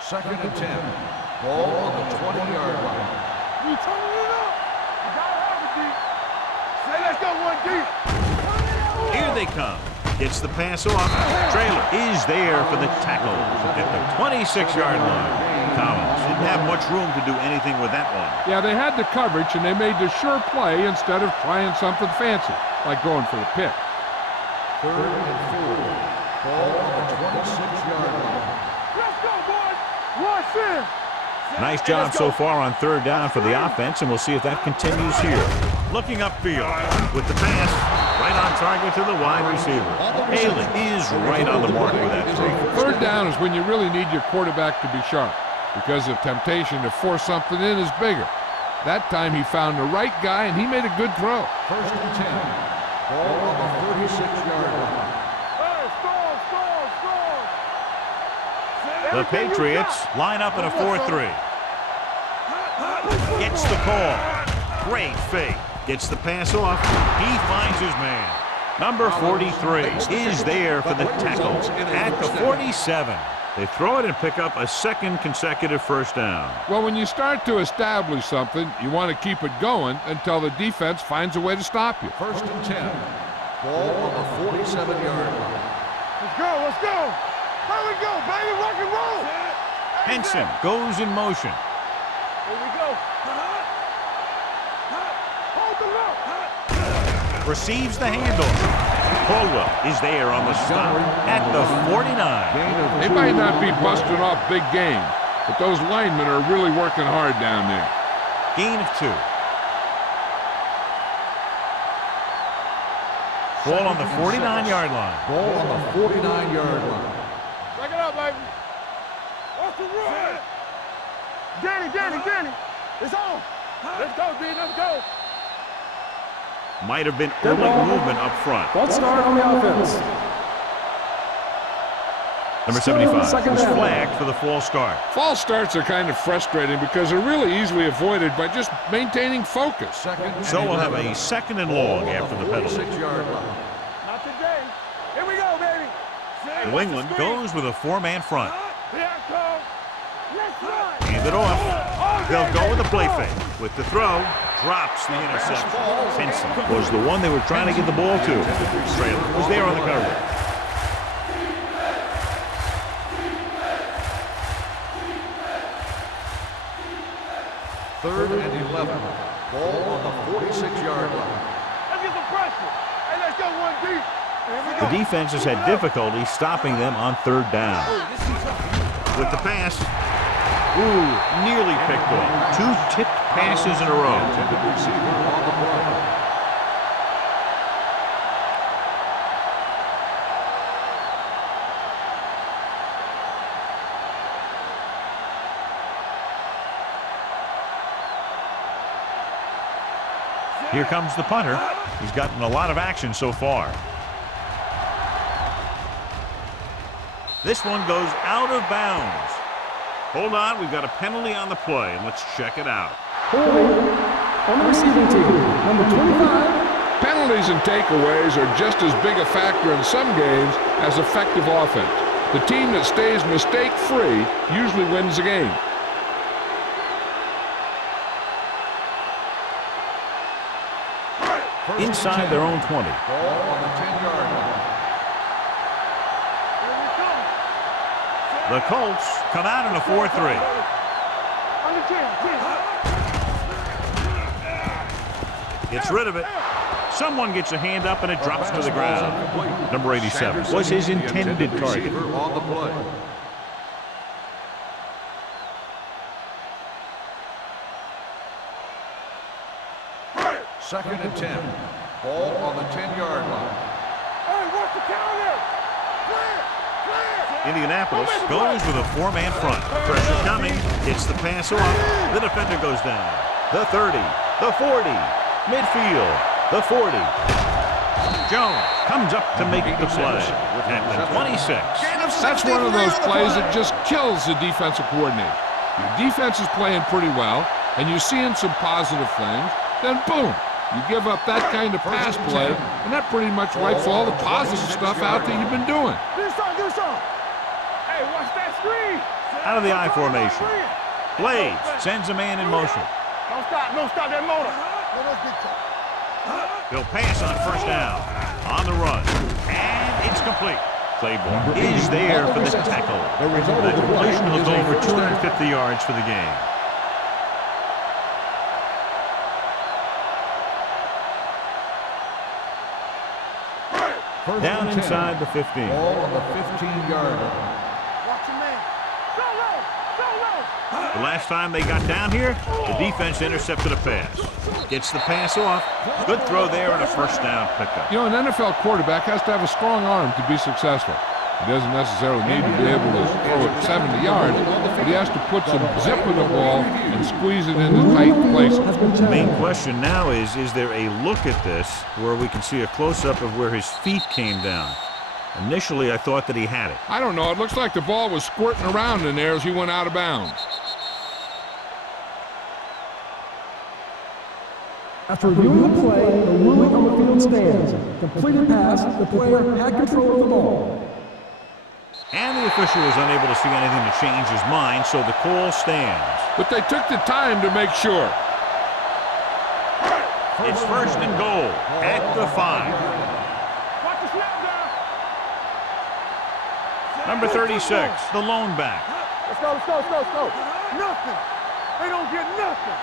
2nd and 10. Ball on the 20-yard line. You turning it up. You gotta have it deep. Say, let's go one deep. Here they come. Gets the pass off. Trailer is there for the tackle at the 26-yard line. Collins didn't have much room to do anything with that one. Yeah, they had the coverage, and they made the sure play instead of trying something fancy, like going for the pick. 3rd and 4. Ball on the 26-yard line. Let's go, boys. Rush in. Nice job so far on 3rd down for the offense, and we'll see if that continues here. Looking upfield with the pass. Right on target to the wide receiver. Haley is right on the mark with that throw. 3rd down is when you really need your quarterback to be sharp, because the temptation to force something in is bigger. That time he found the right guy, and he made a good throw. 1st and 10. Ball on the 36-yard line. Hey, score. The Patriots line up in a 4-3. Gets the call. Great fake. Gets the pass off. He finds his man. Number 43 is there for the tackle at the 47. They throw it and pick up a 2nd consecutive first down. Well, when you start to establish something, you want to keep it going until the defense finds a way to stop you. 1st and 10. Ball on the 47-yard line. Let's go. There we go, baby. Rock and roll. Henson goes in motion. Here we go. Hold the look. Receives the handoff. Caldwell is there on the stop at the 49. They might not be busting off big game, but those linemen are really working hard down there. Gain of 2. Ball on the 49-yard line. Ball on the 49-yard line. Back it up, baby. What's the run? Danny. It's on. Let's go, D. Let's go. Might have been early movement up front. False start on the offense. Number Still in the 75 second was down. flagged for the false start. False starts are kind of frustrating because they're really easily avoided by just maintaining focus. 2nd and So we'll have a 11. 2nd and long Ball on after the the penalty. 46-yard line. Not today. Here we go, baby. New England goes with a 4-man front. Here I come. Let's run. Hand it off. They'll go with the play fake. With the throw, drops the interception. Henson was the one they were trying to get the ball to. Trailer was there on the coverage. Third and 11. Ball on the 46-yard line. Let's get some pressure. Hey, let's go one deep. Here we The go. defense has had difficulty stopping them on 3rd down. With the pass, nearly picked off. 2 tipped passes in a row. Intended receiver on the play. Here comes the punter. He's gotten a lot of action so far. This one goes out of bounds. Hold on, we've got a penalty on the play, and let's check it out. Holding on the receiving team. Number 25. Penalties and takeaways are just as big a factor in some games as effective offense. The team that stays mistake-free usually wins the game. Inside their own 20. Ball on the 10-yard line. Here we come. The Colts come out in a 4-3. Under 10. Gets rid of it. Someone gets a hand up and it drops to the ground. Number 87 was his intended target. Receiver on the play. Second and 10. Ball on the 10-yard line. Hey, what's the counter? Clear. Indianapolis goes with a 4-man front. Pressure coming. Hits the pass off. The defender goes down. The 30. The 40. Midfield. The 40. Jones comes up to make the play at the 26. That's one of those plays that just kills the defensive coordinator. Your defense is playing pretty well, and you're seeing some positive things, then boom, you give up that kind of pass play, and that pretty much wipes all the positive stuff out that you've been doing. Do something. Hey, watch that screen. Out of the I formation. Blades sends a man in motion. Don't stop that motor. He'll pass on first down. On the run. And it's complete. Claiborne is there for the tackle. The completion will go over 250 yards for the game. Down inside the 15. Ball on the 15-yard line. Watch your man. Go low. The last time they got down here, the defense intercepted a pass. Gets the pass off. Good throw there and a first down pickup. You know, an NFL quarterback has to have a strong arm to be successful. He doesn't necessarily need to be able to throw it 70 yards, but he has to put some zip in the ball and squeeze it into tight places. The main question now is there a look at this where we can see a close-up of where his feet came down? Initially, I thought that he had it. I don't know. It looks like the ball was squirting around in there as he went out of bounds. After reviewing the play, the ruling on the field stands. Completed pass, the player had control of the ball. And the official was unable to see anything to change his mind, so the call stands. But they took the time to make sure. It's first and goal at the 5. Watch the snap down. Number 36, the lone back. Let's go. Nothing. They don't get nothing.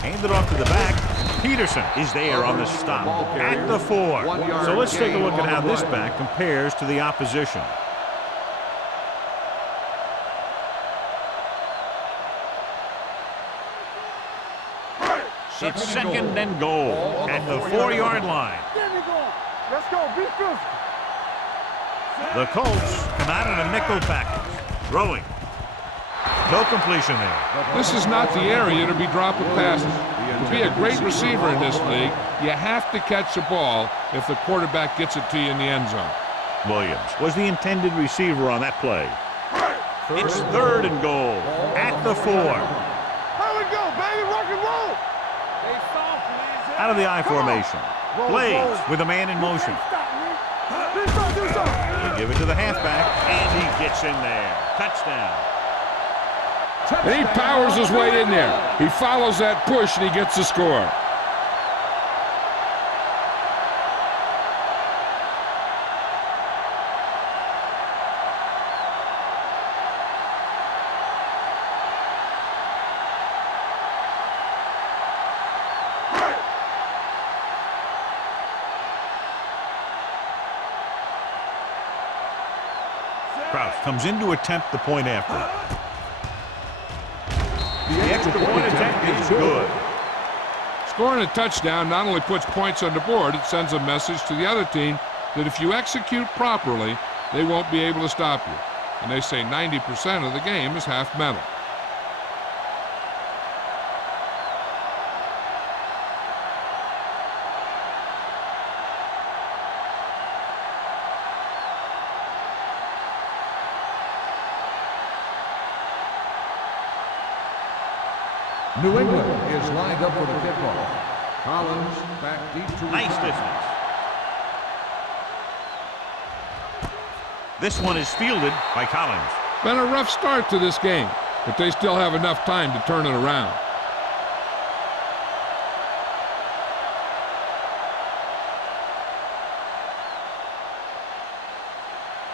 Handed off to the back. Peterson is there on the stop at the 4. So let's take a look at how this back compares to the opposition. It's second and goal at the 4-yard line. Let's go. Be physical. The Colts come out in a nickel package. Throwing. No completion there. This is not the area to be dropping passes. To be a great receiver in this league, you have to catch the ball if the quarterback gets it to you in the end zone. Williams was the intended receiver on that play. It's third and goal at the 4. Here we go, baby. Rock and roll. Out of the I formation. Blades with a man in motion. Do something. They give it to the halfback, and he gets in there. Touchdown. And he powers his way in there. He follows that push, and he gets the score. Kraus comes in to attempt the point after. The extra point attempt is good. Scoring a touchdown not only puts points on the board, it sends a message to the other team that if you execute properly, they won't be able to stop you. And they say 90% of the game is half mental. New England is lined up for the kickoff. Collins back deep to Nice distance. This one is fielded by Collins. Been a rough start to this game, but they still have enough time to turn it around.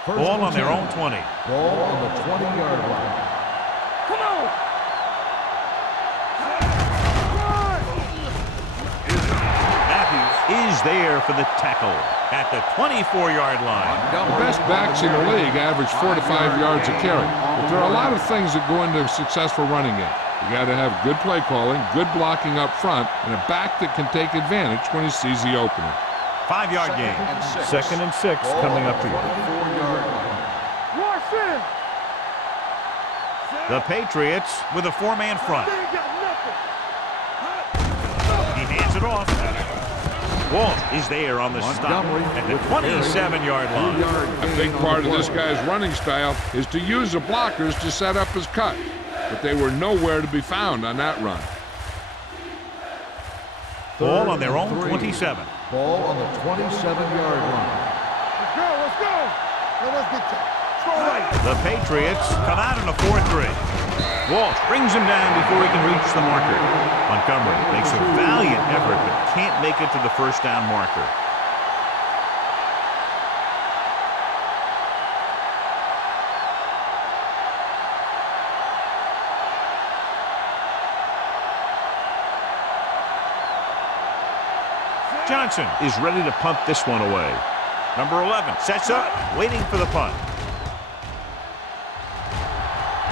Ball on their own 20. Ball on the 20-yard line. Come on. Is there for the tackle at the 24-yard line. The best backs in the league average 4 to 5 yards a carry, but there are a lot of things that go into a successful running game. You got to have good play calling, good blocking up front, and a back that can take advantage when he sees the opening. 5-yard gain. Second and 6 coming up here. Watch this. The Patriots with a 4-man front. They ain't got nothing. He hands it off. Walt is there on the stop at the 27-yard line. A big part of this guy's running style is to use the blockers to set up his cut, but they were nowhere to be found on that run. Ball on their own 27. Ball on the 27-yard line. Let's go, let's go. Now let's get to right. The Patriots come out in a 4-3. Walsh brings him down before he can reach the marker. Montgomery makes a valiant effort but can't make it to the first down marker. Johnson is ready to punt this one away. Number 11 sets up, waiting for the punt.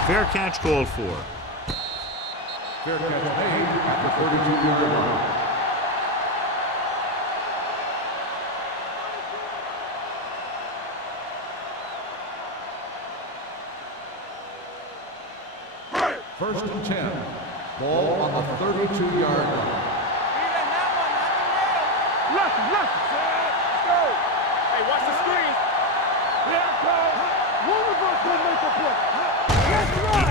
Fair catch called for. Fair catch made at the 32-yard line. First and 10. Ball on the 32-yard line. Left, left. Let's go. Hey, watch the screen. Yeah, go. One of us will make a play. He hands it off.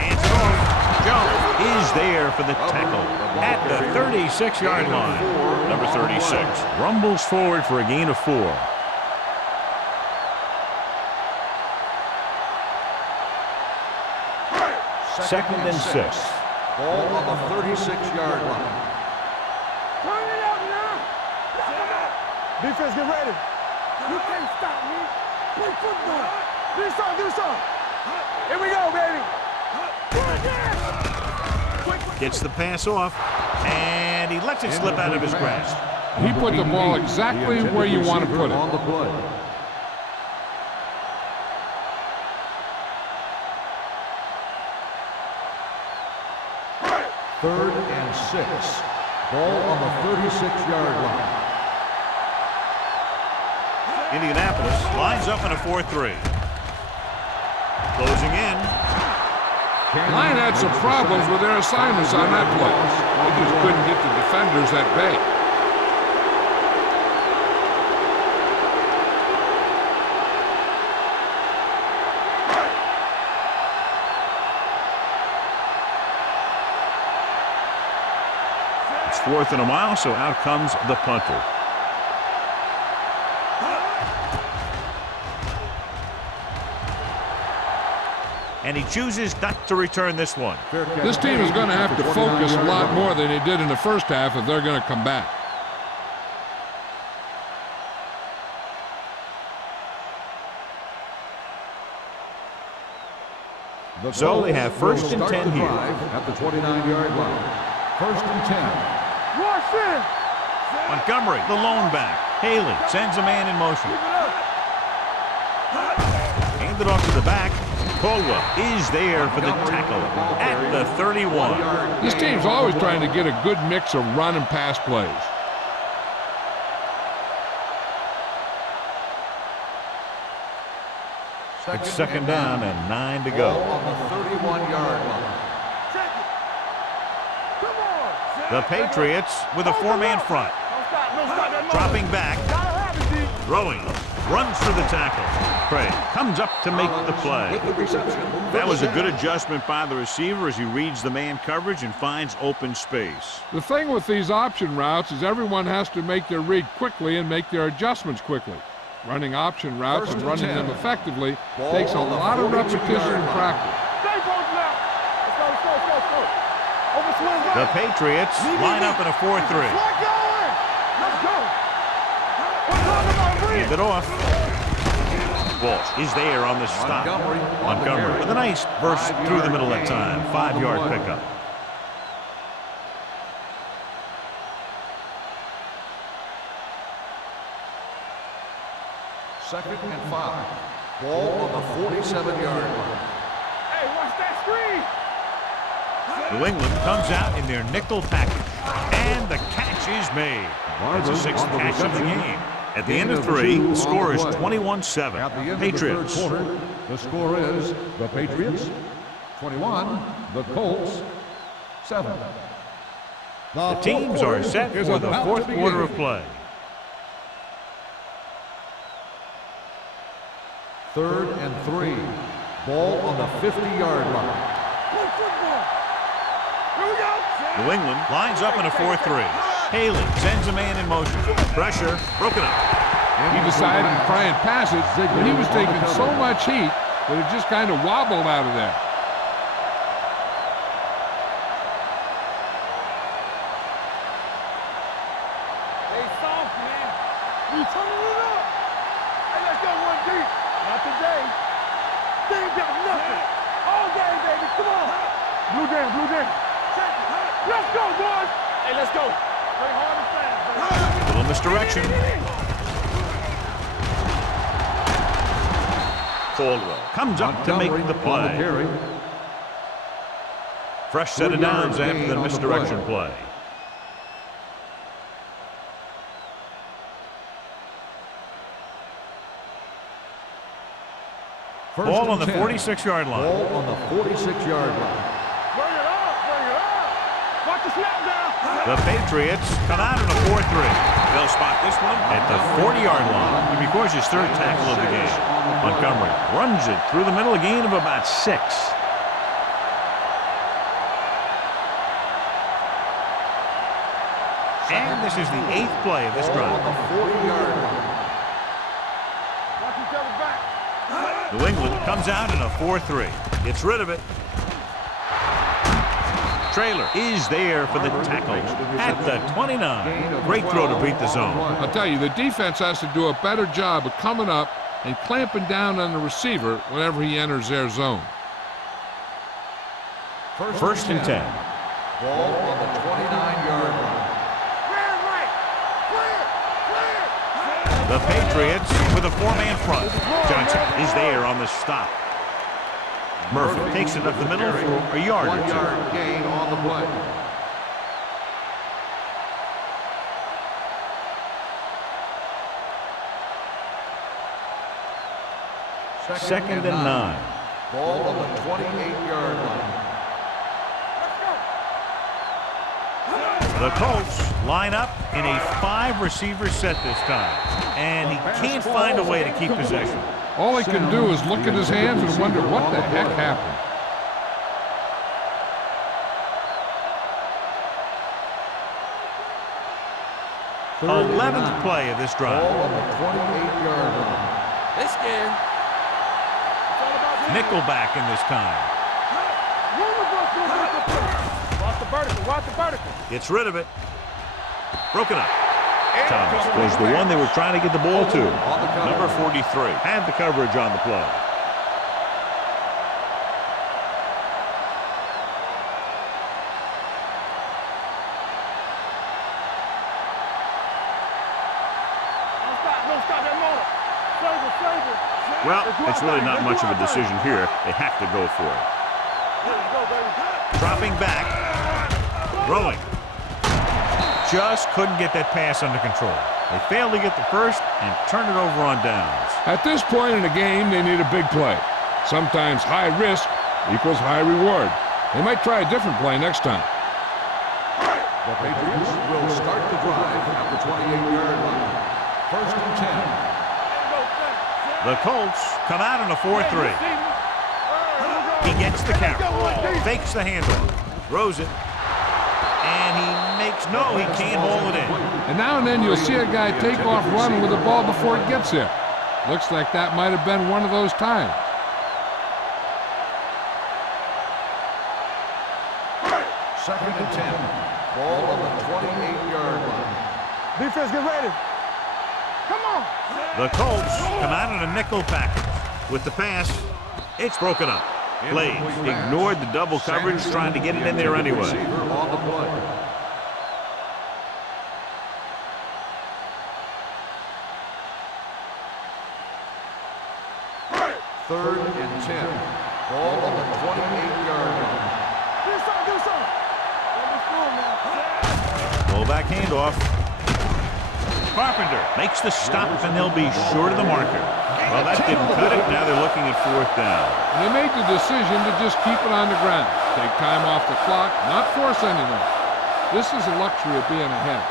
Jones is there for the tackle at the 36-yard line. Number 36 rumbles forward for a gain of 4. Second and 6. Ball on the 36-yard line. Turn it up now. Defense, get ready. You can't stop me. Play football. Do something. Here we go, baby. Gets the pass off, and he lets it slip out of his grasp. He put the ball exactly where you want to put it. On the play. Third and 6. Ball on the 36-yard line. Indianapolis lines up in a 4-3. Closing in. Line had some problems with their assignments on that play. They just couldn't get the defenders at bay. It's 4th and a mile, so out comes the punter. And he chooses not to return this one. This team is going to have to focus a lot more than they did in the first half if they're going to come back. So they have first and 10 here. At the 29-yard line. First and 10. Rush in. Montgomery, the lone back. Haley sends a man in motion. Handed off to the back. Caldwell is there for the tackle at the 31. This team's always trying to get a good mix of run and pass plays. It's second down and 9 to go. On the 31-yard line. The Patriots with a 4-man front. Dropping back. Throwing. Runs through the tackle. Craig comes up to make the play. That was a good adjustment by the receiver as he reads the man coverage and finds open space. The thing with these option routes is everyone has to make their read quickly and make their adjustments quickly. Running option routes and running them effectively takes a lot of repetition and practice. The Patriots line up in a 4-3. Hand it off. Walsh is there on the stop. Montgomery with a nice burst through the middle of time. 5-yard pickup. Second and 5. Ball on the 47-yard line. Hey, watch that screen. New England comes out in their nickel package. And the catch is made. That's the 6th catch of the game. At the end of 3, the score is 21-7. Patriots. The score is the Patriots 21, the Colts 7. The teams are set for the 4th quarter of play. 3rd and 3. Ball on the 50-yard line. Play football. Here we go. New England lines up in a 4-3. Haley sends a man in motion. Pressure broken up. He decided to try and pass it, but he was taking so much heat that it just kind of wobbled out of there. Stay soft, man. We turning it up. Hey, let's go one deep. Not today. They ain't got nothing. All day, baby. Come on. Blue down, blue down. Let's go, boys. Hey, let's go. Play hard and fast, baby. Little misdirection. Caldwell comes up to make the play. Fresh set of downs after the misdirection play. Ball on the 46-yard line. Ball on the 46-yard line. Bring it up, bring it up. Watch the snap down. The Patriots come out in a 4-3. They'll spot this one at the 40-yard line. He records his 3rd tackle of the game. Montgomery runs it through the middle, a gain of about 6. And this is the 8th play of this drive. On the 40-yard line. Watch each other back. New England comes out in a 4-3. Gets rid of it. Traylor is there for the tackle at the 29. Great throw to beat the zone. I'll tell you, the defense has to do a better job of coming up and clamping down on the receiver whenever he enters their zone. 1st and 10. Ball on the 29-yard line. Clear right. Clear. The Patriots with a 4-man front. Johnson is there on the stop. Murphy takes it up the middle for a yard or 2. 1-yard gain on the play. Second and 9. Ball on the 28-yard line. The Colts line up in a 5-receiver set this time, and he can't find a way to keep possession. All he can do is look at his hands and wonder what the heck happened. Third and 11th 9. play of this drive. Ball on the 28-yard line. They scared. Nickelback in this time. Watch the vertical, watch the vertical. Gets rid of it. Broken up. Thomas was the one they were trying to get the ball to. Number 43 had the coverage on the play. Don't stop that motor. Save it. Well, it's really not much of a decision here. They have to go for it. Let's go, baby. Dropping back. Throwing. Just couldn't get that pass under control. They failed to get the first and turn it over on downs. At this point in the game, they need a big play. Sometimes high risk equals high reward. They might try a different play next time. The Patriots will start the drive at the 28-yard line. 1st and 10. The Colts come out in a 4-3. He gets the count. Fakes the handoff. Throws it. And he makes no, he can't hold it in. And now and then you'll see a guy take off running with the ball before it gets there. Looks like that might have been one of those times. 2nd and 10. Ball on the 28-yard line. Defense, get ready. Come on. The Colts come out in a nickel package. With the pass, it's broken up. Blades ignored the double coverage, trying to get it in there anyway. Receiver on the play. Third and 10. Ball on the 28-yard line. Do something. Fullback handoff. Carpenter makes the stop, and they'll be short of the marker. Well, that didn't cut it. Now they're looking at 4th down. They made the decision to just keep it on the ground. Take time off the clock, not force anything. This is the luxury of being ahead.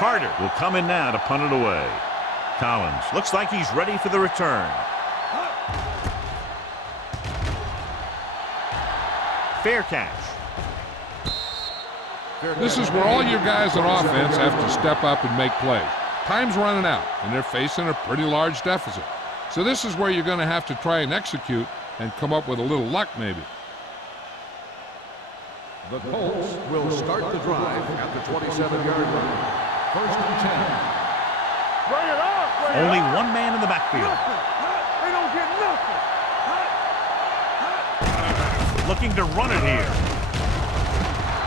Carter will come in now to punt it away. Collins looks like he's ready for the return. Fair catch. This is where all your guys on offense have to step up and make plays. Time's running out, and they're facing a pretty large deficit. So this is where you're going to have to try and execute and come up with a little luck maybe. The Colts will start the drive at the 27-yard line. First and 10. Bring it on. Bring it Only on. one man in the backfield. They don't get nothing. Looking to run it here.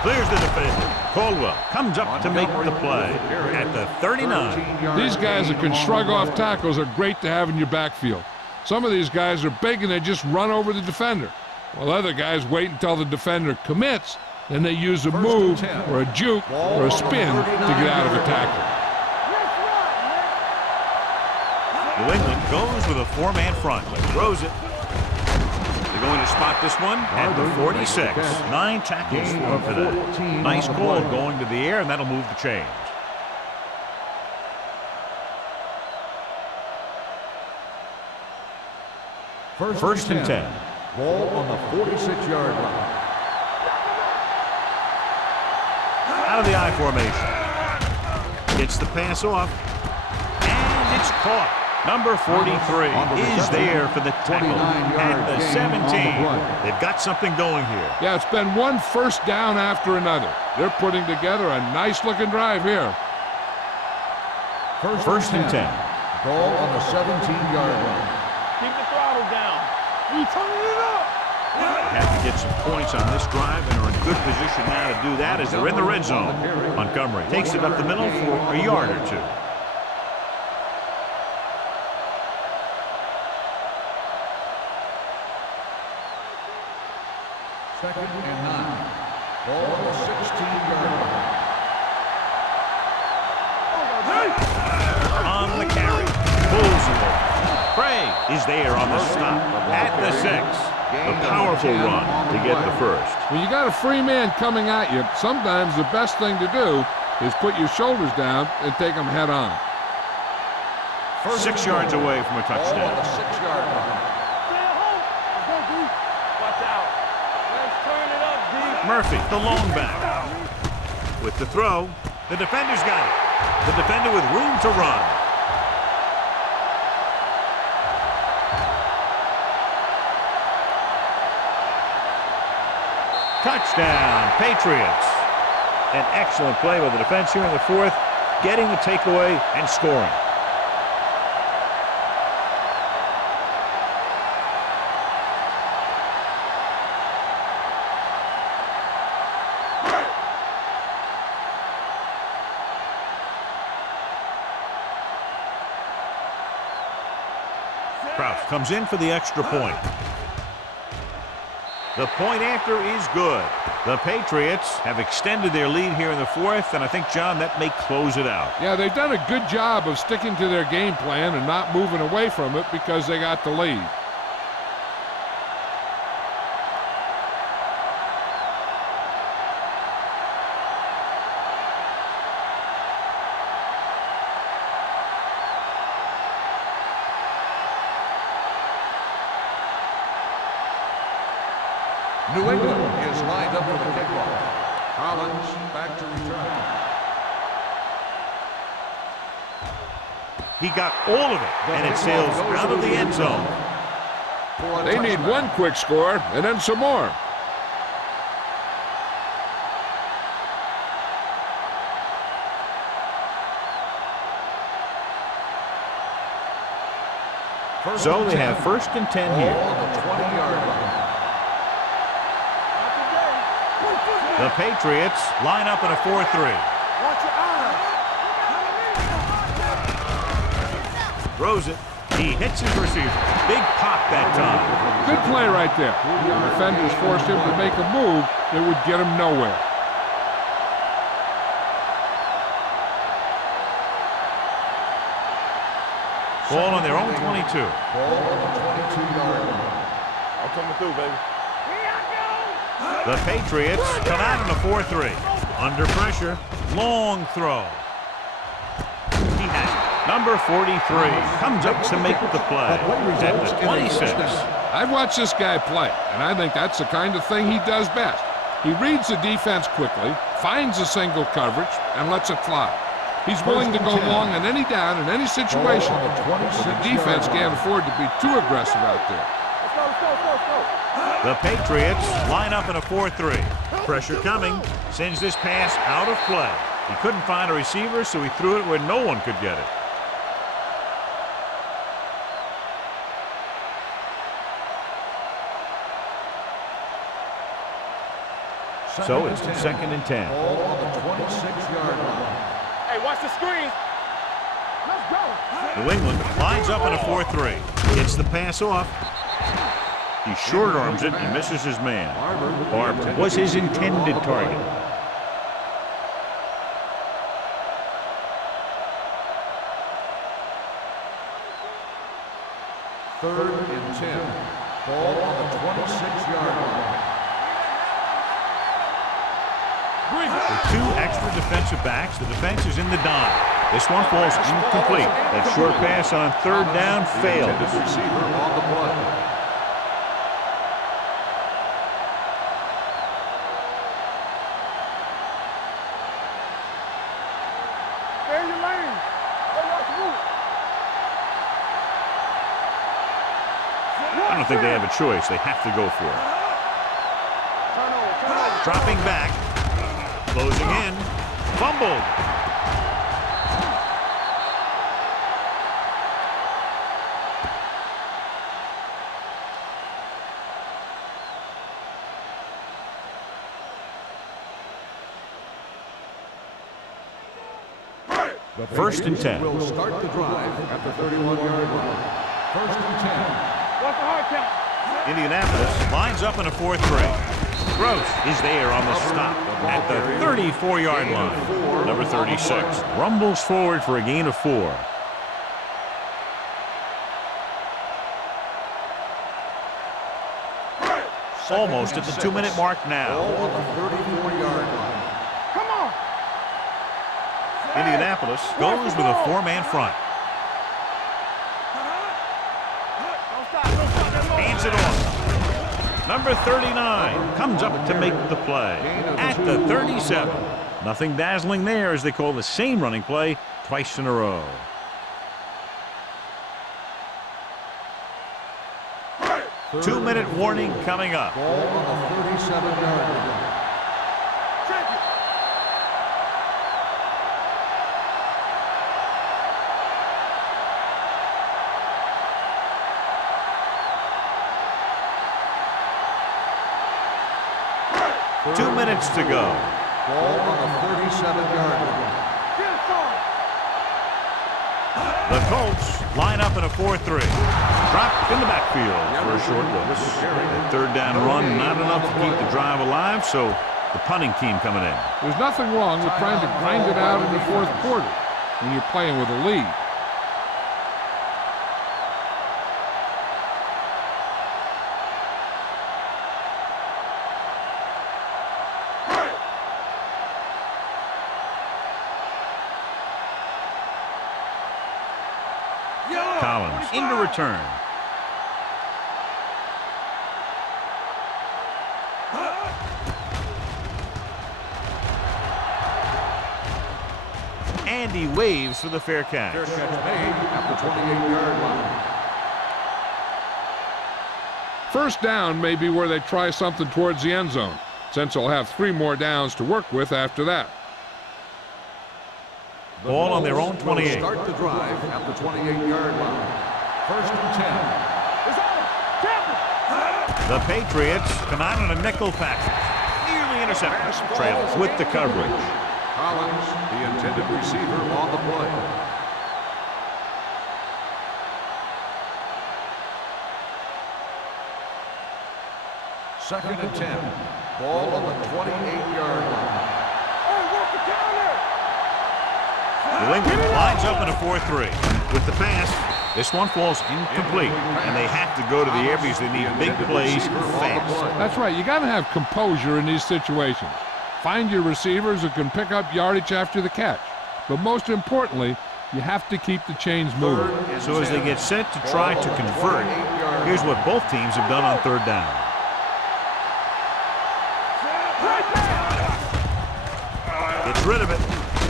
Clears the defender. Caldwell comes up to make the play at the 39. These guys that can shrug off tackles are great to have in your backfield. Some of these guys are big and they just run over the defender, while other guys wait until the defender commits, then they use a move or a juke or a spin to get out of a tackle. New England goes with a four-man front. Throws it. They're going to spot this one at the 46. 9 tackles for him today. Nice call going to the air, and that'll move the chains. First and 10. Ball on the 46-yard line. Out of the I formation. Gets the pass off. And it's caught. Number 43 is there for the tackle at the 17. They've got something going here. Yeah, it's been one first down after another. They're putting together a nice-looking drive here. First and 10. Ball on the 17-yard line. Keep the throttle down. We turning it up. Have to get some points on this drive and are in good position now to do that as they're in the red zone. Montgomery takes it up the middle for a yard or two. Second and 9. Ball on the 16-yard line. On the carry. Pulls it over. Craig is there on the stop at the 6. A powerful run to get the first. When you got a free man coming at you, sometimes the best thing to do is put your shoulders down and take them head on. 6 yards away from a Ball on touchdown. the 6-yard line. Watch out. Let's turn it up, D. Murphy, the long back. With the throw, the defender's got it. The defender with room to run. Touchdown, Patriots. An excellent play by the defense here in the fourth, getting the takeaway and scoring. Kraus comes in for the extra point. The point after is good. The Patriots have extended their lead here in the fourth, and I think, John, that may close it out. Yeah, they've done a good job of sticking to their game plan and not moving away from it because they got the lead. New England is lined up for the kickoff. Collins back to return. He got all of it, and it sails out of the end zone. They need one quick score and then some more. So they have first and 10 Ball here. on the 20-yard line. The Patriots line up in a 4-3. Watch your eyes. Throws it. He hits his receiver. Big pop that time. Good play right there. The defenders forced him to make a move that would get him nowhere. Ball on their own 22. Ball on the 22-yard line. I'm coming through, baby. The Patriots come out in a 4-3. Under pressure, long throw. Number 43 comes up to make the play at the 26. I've watched this guy play, and I think that's the kind of thing he does best. He reads the defense quickly, finds a single coverage, and lets it fly. He's willing to go long on any down in any situation, but the defense can't afford to be too aggressive out there. The Patriots line up in a 4-3. Pressure coming, sends this pass out of play. He couldn't find a receiver, so he threw it where no one could get it. So it's 2nd and 10. Ball on the 26-yard line. Hey, watch the screen. Let's go. New England lines up in a 4-3. Gets the pass off. He short arms it and misses his man. Barber was his intended target. Third and 10. Ball on the 26-yard line. With 2 extra defensive backs, the defense is in the dime. This one falls incomplete. That short pass on 3rd down failed. Intended receiver on the play. Stay in your lane. Hey, watch the move. I don't think they have a choice. They have to go for it. Turnover. Dropping back. Closing in. Fumbled. The 1st and 10. will start the drive at the 31-yard line. 1st and 10. What's the hard count? Indianapolis lines up in a 4-3. Gross is there on the stop at the 34-yard line. Number 36 rumbles forward for a gain of 4. Almost at the 2-minute mark now. Ball on the 34-yard line. Come on. Indianapolis goes with a 4-man front. Don't stop that ball. Hands it off. Number 39 comes up to make the play at the 37. Nothing dazzling there as they call the same running play twice in a row. Two-minute warning coming up. Ball on the 37-yard line. Check it. Two minutes to go. Ball on the 37-yard line. Get it on. The Colts line up in a 4-3. Dropped in the backfield for a short loss. That 3rd down run, not enough to keep the drive alive, so the punting team coming in. There's nothing wrong with trying to grind it out in the 4th quarter when you're playing with a lead. Collins into return. And he waves for the fair catch. Fair catch made at the 28-yard line. 1st down may be where they try something towards the end zone, since they'll have 3 more downs to work with after that. Ball on their own 28. Start the drive at the 28-yard line. 1st and 10. It's on. Tap it. The Patriots come out on a nickel package. Nearly intercepted. Trails with the coverage. Collins, the intended receiver, on the play. Second and 10. Ball on the 28-yard line. Oh, work the counter. New England lines up in a 4-3. With the pass, this one falls incomplete, and they have to go to the air because they need big plays fast. That's right. You got to have composure in these situations. Find your receivers who can pick up yardage after the catch. But most importantly, You have to keep the chains moving. So as they get set to try to convert, here's what both teams have done on third down. Gets rid of it,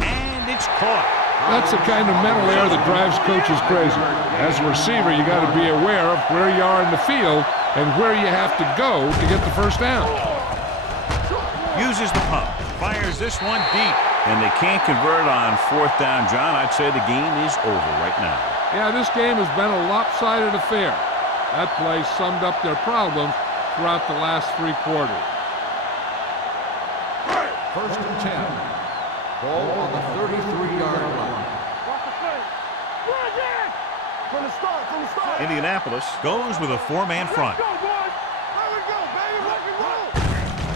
and it's caught. That's the kind of mental error that drives coaches crazy. As a receiver, you got to be aware of where you are in the field and where you have to go to get the first down. Uses the pump, fires this one deep, and they can't convert on fourth down, John. I'd say the game is over right now. Yeah, this game has been a lopsided affair. That play summed up their problems throughout the last three quarters. First and 10. Ball on the 33-yard line. From the start, from the start. Indianapolis goes with a four-man front. Let's go, boys. There we go, baby. Rock and roll.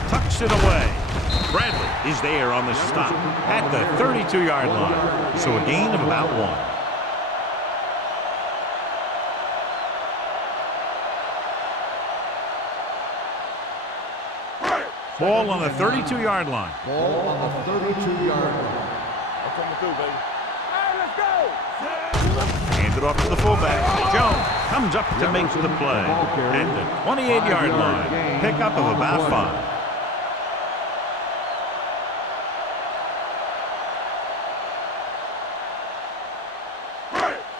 Tucks it away. Bradley is there on the stop at the 32-yard line. So a gain of about one. Ball on the 32-yard line. Ball on the 32-yard line. I'm coming through, baby. Hey, let's go. Hand it off to the fullback. Jones comes up to make the play. At the 28-yard line. Pickup of about 5.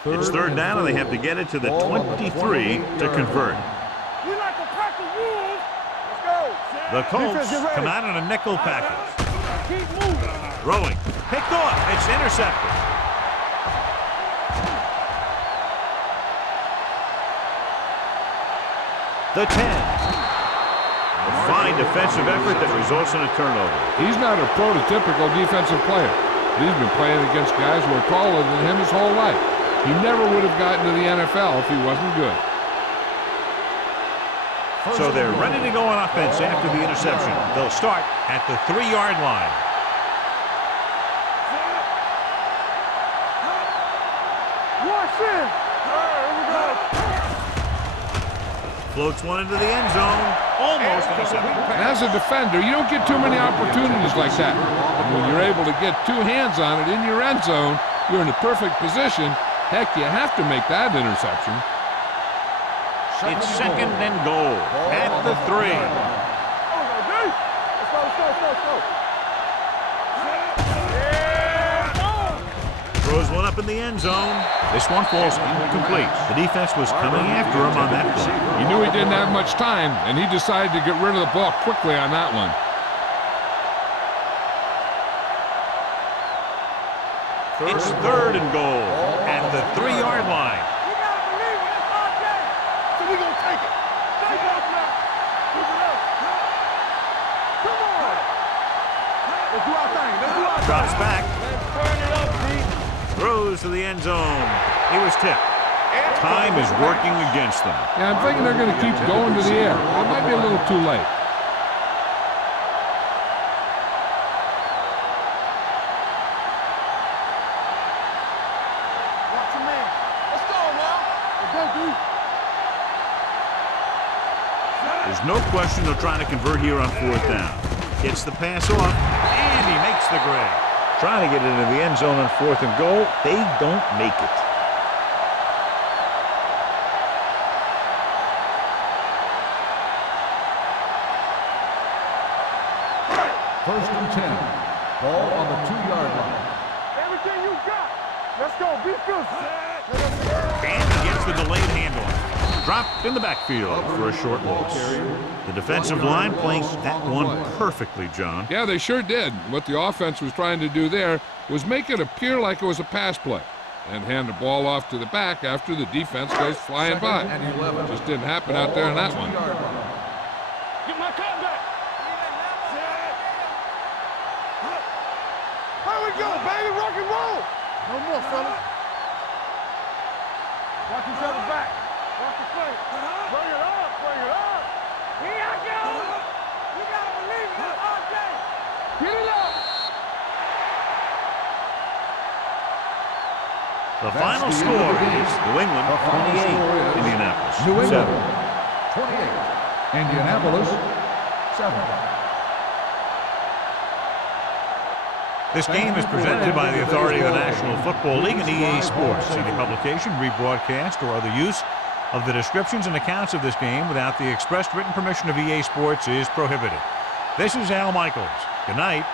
It's third down, and they have to get it to the 23 to convert. We like to pack the rules. Let's go. The Colts come out in a nickel package. Keep moving. Throwing. Picked off. It's intercepted. The 10. A fine defensive effort that results in a turnover. He's not a prototypical defensive player. He's been playing against guys who are taller than him his whole life. He never would have gotten to the NFL if he wasn't good. So they're ready to go on offense after the interception. They'll start at the 3-yard line. Watch in. Here we go. Floats one into the end zone. Almost intercepted. And as a defender, you don't get too many opportunities like that. And when you're able to get two hands on it in your end zone, you're in the perfect position. Heck, you have to make that interception. It's second and goal at the 3. Let's go. Throws one up in the end zone. This one falls incomplete. The defense was coming after him on that play. He knew he didn't have much time, and he decided to get rid of the ball quickly on that one. It's third and goal at the 3-yard line. We gotta believe it. It's our day. So we gonna take it. Take it up now. Keep it up. Come on. Let's do our thing. Let's do our thing. Drops back. Let's turn it up, D. Throws to the end zone. He was tipped. Time is working against them. Yeah, I'm thinking they're going to keep going to the air. It might be a little too late. Watch your man. Let's go now. Let's go, D. There's no question they're trying to convert here on fourth down. Gets the pass off, and he makes the grab. Trying to get into the end zone on fourth and goal. They don't make it. First and 10. Ball on the 2-yard line. Everything you got. Let's go. Be good. And he gets the delayed handoff. Dropped in the backfield for a short loss. The defensive line playing that one perfectly, John. Yeah, they sure did. What the offense was trying to do there was make it appear like it was a pass play and hand the ball off to the back after the defense goes flying by. Just didn't happen out there on that one. Get my cut back. Here we go, baby. Rock and roll. No more, fella. Watch each other back. Watch the play. Bring it up. Bring it up. Here I go. We gotta believe it all day. Get it up. The final score is New England 28, Indianapolis New England 7. 28. Indianapolis 7. This game is presented by the authority of the National Football League and EA Sports. Any publication, rebroadcast, or other use of the descriptions and accounts of this game without the expressed written permission of EA Sports is prohibited. This is Al Michaels. Good night.